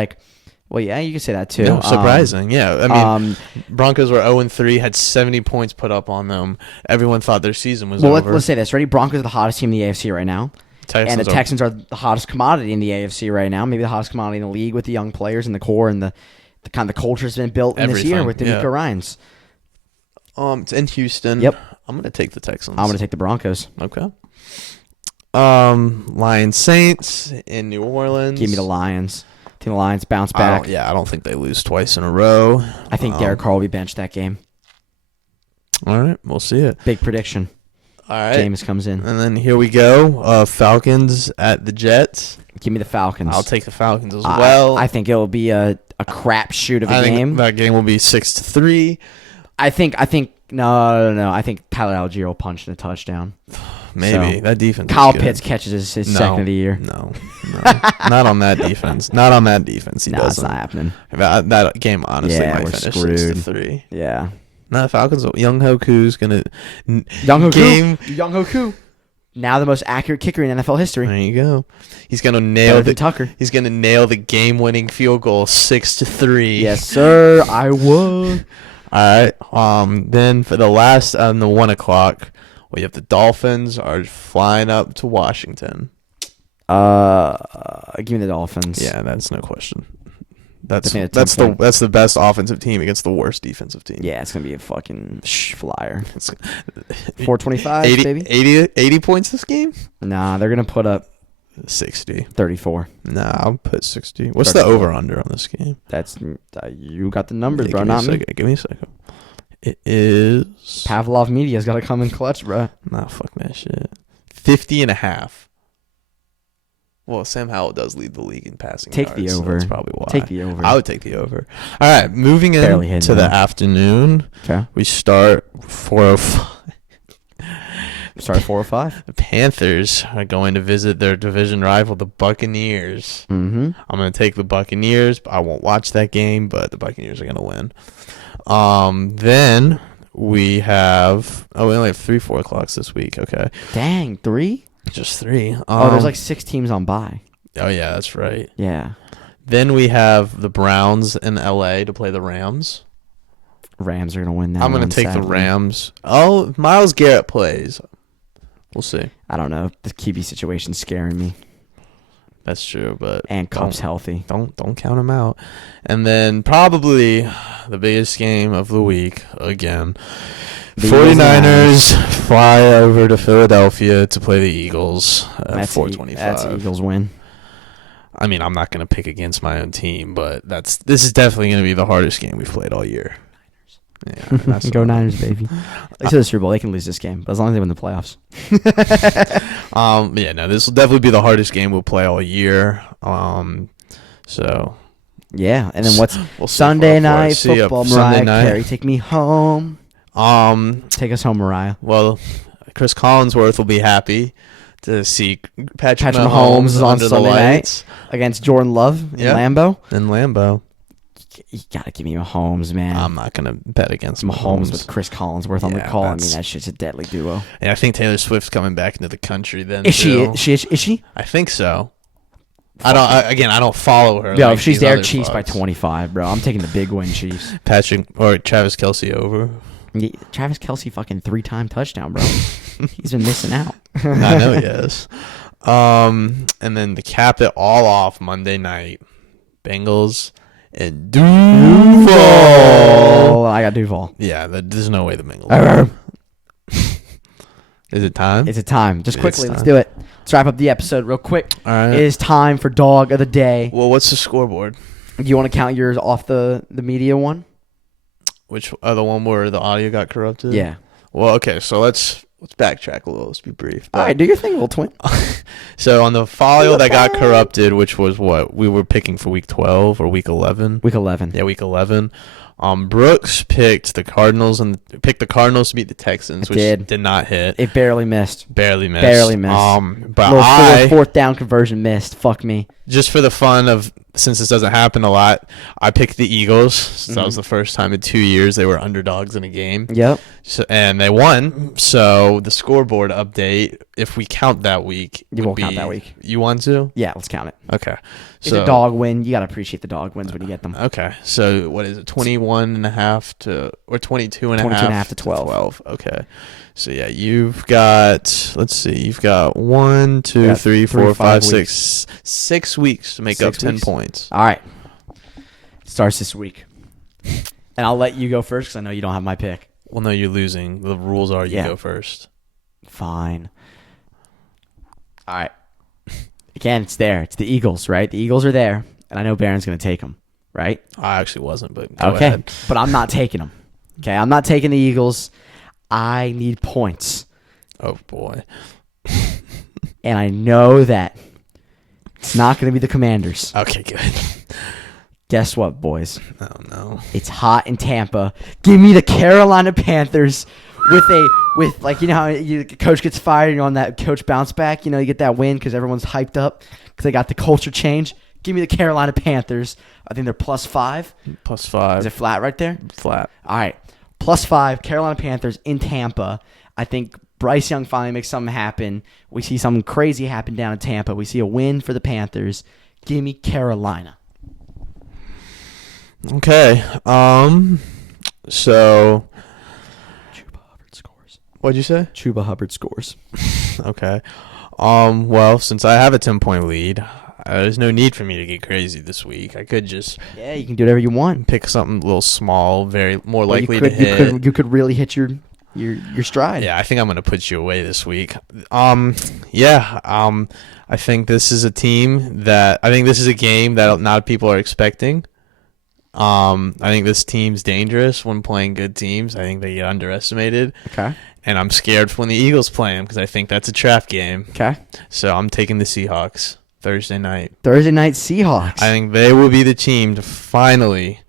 yeah, you could say that too. No, surprising. Yeah. I mean, Broncos were 0-3, had 70 points put up on them. Everyone thought their season was over. Well, let's say this. Ready? Broncos are the hottest team in the AFC right now. And the Texans are the hottest commodity in the AFC right now. Maybe the hottest commodity in the league with the young players and the core and the kind of culture has been built in this year with D'Amico Ryans. It's in Houston. Yep. I'm going to take the Texans. I'm going to take the Broncos. Okay. Lions Saints in New Orleans. Give me the Lions. I think the Lions bounce back. I don't think they lose twice in a row. I think Derek Carr will be benched that game. All right, we'll see it. Big prediction. All right. Jameis comes in. And then here we go. Falcons at the Jets. Give me the Falcons. I'll take the Falcons as well. I think it will be a crapshoot of a game. Think that game will be 6-3. I think no. I think Tyler Algier will punch in a touchdown. Maybe. That defense Kyle Pitts catches his second of the year. No. Not on that defense. Not on that defense. He doesn't. It's not happening. That game honestly might finish screwed. 6-3. Yeah. No, Falcons. Young Hoku's gonna Young Hoku. Now the most accurate kicker in NFL history. There you go. He's gonna nail Tucker. He's gonna nail the game-winning field goal 6-3. Yes, sir. I would. All right. Then for the last on the 1 o'clock, we have the Dolphins are flying up to Washington. Give me the Dolphins. Yeah, that's no question. That's the best offensive team against the worst defensive team. Yeah, it's gonna be a fucking flyer. 425, 80 points this game? Nah, they're gonna put up 60. 34. Nah, I'll put 60. What's 34. The over/under on this game? That's you got the numbers, bro. Not me. Give me a second. It is Pavlov Media's got to come in clutch, bro. Nah, fuck that shit. 50.5. Well, Sam Howell does lead the league in passing yards. Take the over. So that's probably why. Take the over. I would take the over. All right, moving into the afternoon. Okay. We start 4:05. Sorry, 4:05. The Panthers are going to visit their division rival, the Buccaneers. Mm-hmm. I'm going to take the Buccaneers. I won't watch that game, but the Buccaneers are going to win. Then we have... we only have 3 4 o'clocks this week. Okay. Dang, 3? Just 3. There's 6 teams on bye. Oh, yeah, that's right. Yeah. Then we have the Browns in L.A. to play the Rams. Rams are going to win that. I'm going to take the Rams. Oh, Myles Garrett plays. We'll see. I don't know. The QB situation's scaring me. That's true, but and Cup's healthy. Don't count him out. And then probably the biggest game of the week again. 49ers fly over to Philadelphia to play the Eagles at 4:25. That's Eagles win. I mean, I'm not going to pick against my own team, but this is definitely going to be the hardest game we've played all year. Yeah, go Niners, baby. They said the Super Bowl. They can lose this game, but as long as they win the playoffs. This will definitely be the hardest game we'll play all year. So. Yeah, and then we'll Sunday night football? Mariah Carey, take me home. Take us home, Mariah. Well, Chris Collinsworth will be happy to see Patrick Mahomes on Sunday night against Jordan Love in Lambeau. In Lambeau. You gotta give me Mahomes, man. I'm not gonna bet against Mahomes with Chris Collinsworth on the call. I mean, that shit's a deadly duo. Yeah, I think Taylor Swift's coming back into the country then. Is she? I think so. I don't follow her. Yo, if she's there, Chiefs by 25, bro. I'm taking the big win, Chiefs. Travis Kelce over. Yeah, Travis Kelce fucking 3-time touchdown, bro. He's been missing out. I know he has. And then to cap it all off, Monday night, Bengals and Duval. I got Duval. Yeah, there's no way the Bengals. Is it time? It's a time. Just quickly, let's do it. Let's wrap up the episode real quick. All right. It is time for Dog of the Day. Well, what's the scoreboard? Do you want to count yours off the media one? Which other one where the audio got corrupted? Yeah. Well, okay, so let's backtrack a little. Let's be brief. All right, do your thing, little twin. So on the file that got corrupted, which was what we were picking for week 12 or week 11. Week 11. Yeah, week 11. Brooks picked the Cardinals to beat the Texans, which did not hit. It barely missed. Barely missed. But little fourth down conversion missed. Fuck me. Just for the fun of, since this doesn't happen a lot, I picked the Eagles. Since that was the first time in 2 years they were underdogs in a game. Yep. So, and they won. So the scoreboard update, if we count that week, you won't count that week. You want to? Yeah, let's count it. Okay. It's a dog win. You gotta appreciate the dog wins when you get them. Okay. So what is it? 21.5 to or 22.5 to 12. Okay. So yeah, you've got, let's see, you've got 1, 2, 3, 4, 5, 6 weeks to make up 10 points. All right. Starts this week. And I'll let you go first because I know you don't have my pick. Well, no, you're losing. The rules are you go first. Fine. All right. Again, it's there. It's the Eagles, right? The Eagles are there, and I know Barron's going to take them, right? I actually wasn't, but go ahead. But I'm not taking them. Okay, I'm not taking the Eagles. I need points. Oh, boy. And I know that it's not going to be the Commanders. Okay, good. Guess what, boys? Oh, no. It's hot in Tampa. Give me the Carolina Panthers with like, you know how coach gets fired and you're on that coach bounce back? You know, you get that win because everyone's hyped up because they got the culture change. Give me the Carolina Panthers. I think they're +5. +5. Is it flat right there? Flat. All right. +5, Carolina Panthers in Tampa. I think Bryce Young finally makes something happen. We see something crazy happen down in Tampa. We see a win for the Panthers. Give me Carolina. Okay. So Chuba Hubbard scores. What'd you say? Chuba Hubbard scores. Okay. Well, since I have a 10-point lead, there's no need for me to get crazy this week. I could just you can do whatever you want. Pick something a little small, more likely to hit. You could really hit your stride. Yeah, I think I'm gonna put you away this week. I think this is a game that not a lot of people are expecting. I think this team's dangerous when playing good teams. I think they get underestimated. Okay. And I'm scared when the Eagles play them because I think that's a trap game. Okay. So I'm taking the Seahawks Thursday night. Seahawks. I think they will be the team to finally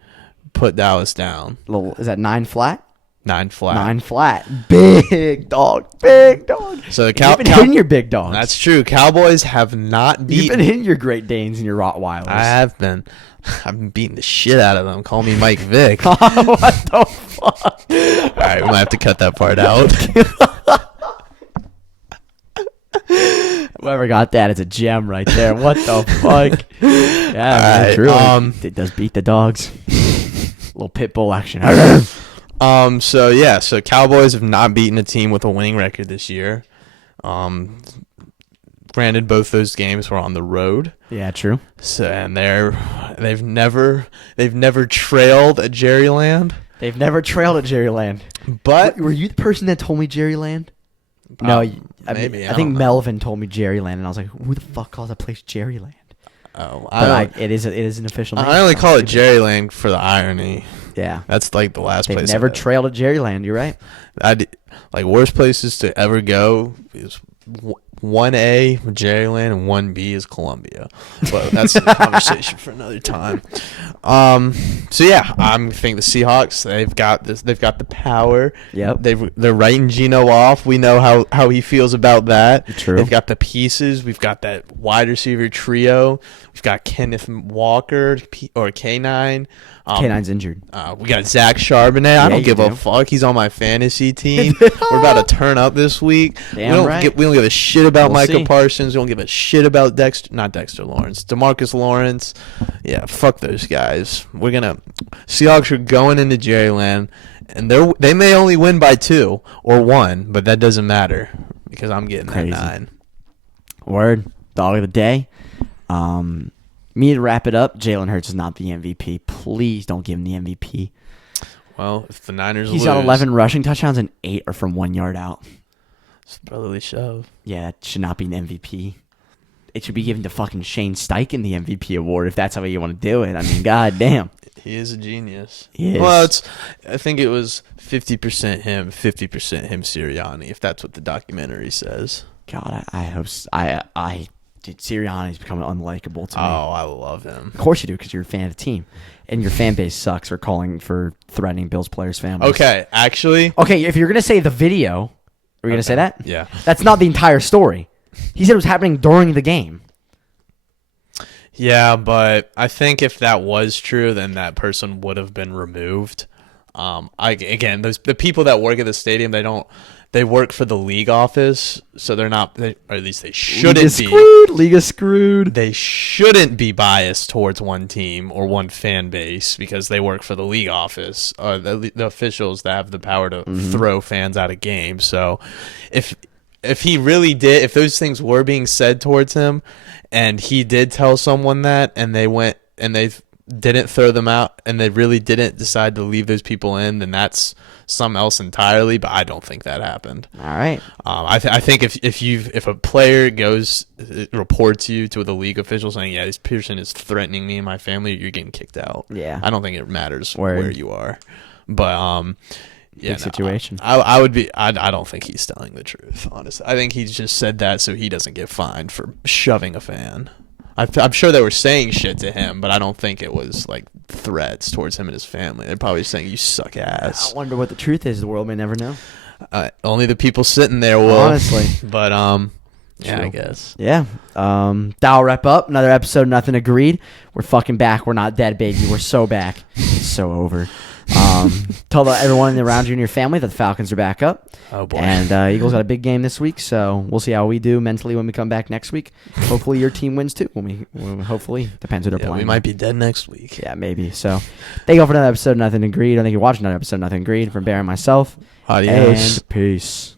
put Dallas down. Is that 9 flat? 9 flat. 9 flat. Big dog. So you've been hitting your big dogs. That's true. Cowboys have not beaten. You've been hitting your Great Danes and your Rottweilers. I have been. I've been beating the shit out of them. Call me Mike Vick. What the fuck? All right, we might have to cut that part out. Whoever got that is a gem right there. What the fuck? Yeah, right, really. It does beat the dogs. Little pit bull action. So Cowboys have not beaten a team with a winning record this year. Granted, both those games were on the road. Yeah, true. So and they've never trailed at Jerryland. They've never trailed at Jerryland. But were you the person that told me Jerryland? No, maybe. I think Melvin told me Jerryland, and I was like, "Who the fuck calls that place Jerryland?" Oh, it is an official name. I only call it Jerryland for the irony. Yeah, that's like the last place. They've never trailed at Jerryland. You're right. Worst places to ever go is 1A Jerryland and 1B is Columbia, but that's a conversation for another time. I think the Seahawks, they've got the power. Yep. They're writing Geno off. We know how he feels about that. True. They've got the pieces. We've got that wide receiver trio. We've got Kenneth Walker or K9. K9's injured. We got Zach Charbonnet. I don't give a fuck. He's on my fantasy team. We're about to turn up this week. Damn we don't give a shit about Micah Parsons. We don't give a shit about Dexter Lawrence. DeMarcus Lawrence. Yeah, fuck those guys. Seahawks are going into Jerryland, and they may only win by 2 or 1, but that doesn't matter because I'm getting that 9. Word. Dog of the day. Me to wrap it up, Jalen Hurts is not the MVP. Please don't give him the MVP. Well, if the Niners He's got 11 rushing touchdowns and 8 are from 1 yard out. It's a brotherly shove. Yeah, that should not be an MVP. It should be given to fucking Shane Steichen the MVP award if that's how you want to do it. I mean, goddamn. He is a genius. He is. Well, I think it was 50% him, 50% him Sirianni, if that's what the documentary says. God, I hope Dude, Sirianni's becoming unlikable to me. Oh, I love him. Of course you do, because you're a fan of the team. And your fan base sucks for calling for threatening Bills players' families. Okay, actually. Okay, if you're going to say the video, are you going to say that? Yeah. That's not the entire story. He said it was happening during the game. Yeah, but I think if that was true, then that person would have been removed. The people that work at the stadium, they work for the league office, so they're not, or at least they shouldn't be. League is screwed. They shouldn't be biased towards one team or one fan base because they work for the league office, the officials that have the power to throw fans out of games. So if he really did, if those things were being said towards him and he did tell someone that and they went and they didn't throw them out and they really didn't decide to leave those people in, then that's something else entirely. But I don't think that happened. All right. I think if a player reports you to the league official saying, yeah, this person is threatening me and my family, you're getting kicked out. Yeah. I don't think it matters where you are. But big situation. I would be. I don't think he's telling the truth. Honestly, I think he just said that so he doesn't get fined for shoving a fan. I'm sure they were saying shit to him, but I don't think it was like threats towards him and his family. They're probably saying you suck ass. I wonder what the truth is. The world may never know. Only the people sitting there will. Honestly, but yeah, I guess. Yeah. That'll wrap up another episode. Nothing agreed. We're fucking back. We're not dead, baby. We're so back. It's so over. Tell everyone around you and your family that the Falcons are back up. Oh boy! And Eagles got a big game this week, so we'll see how we do mentally when we come back next week. Hopefully, your team wins too. Hopefully, depends who they're playing. We might be dead next week. Yeah, maybe. So, thank you all for another episode of Nothing Agreed. I think you watched another episode of Nothing Agreed from Barron and myself. Adios. And peace.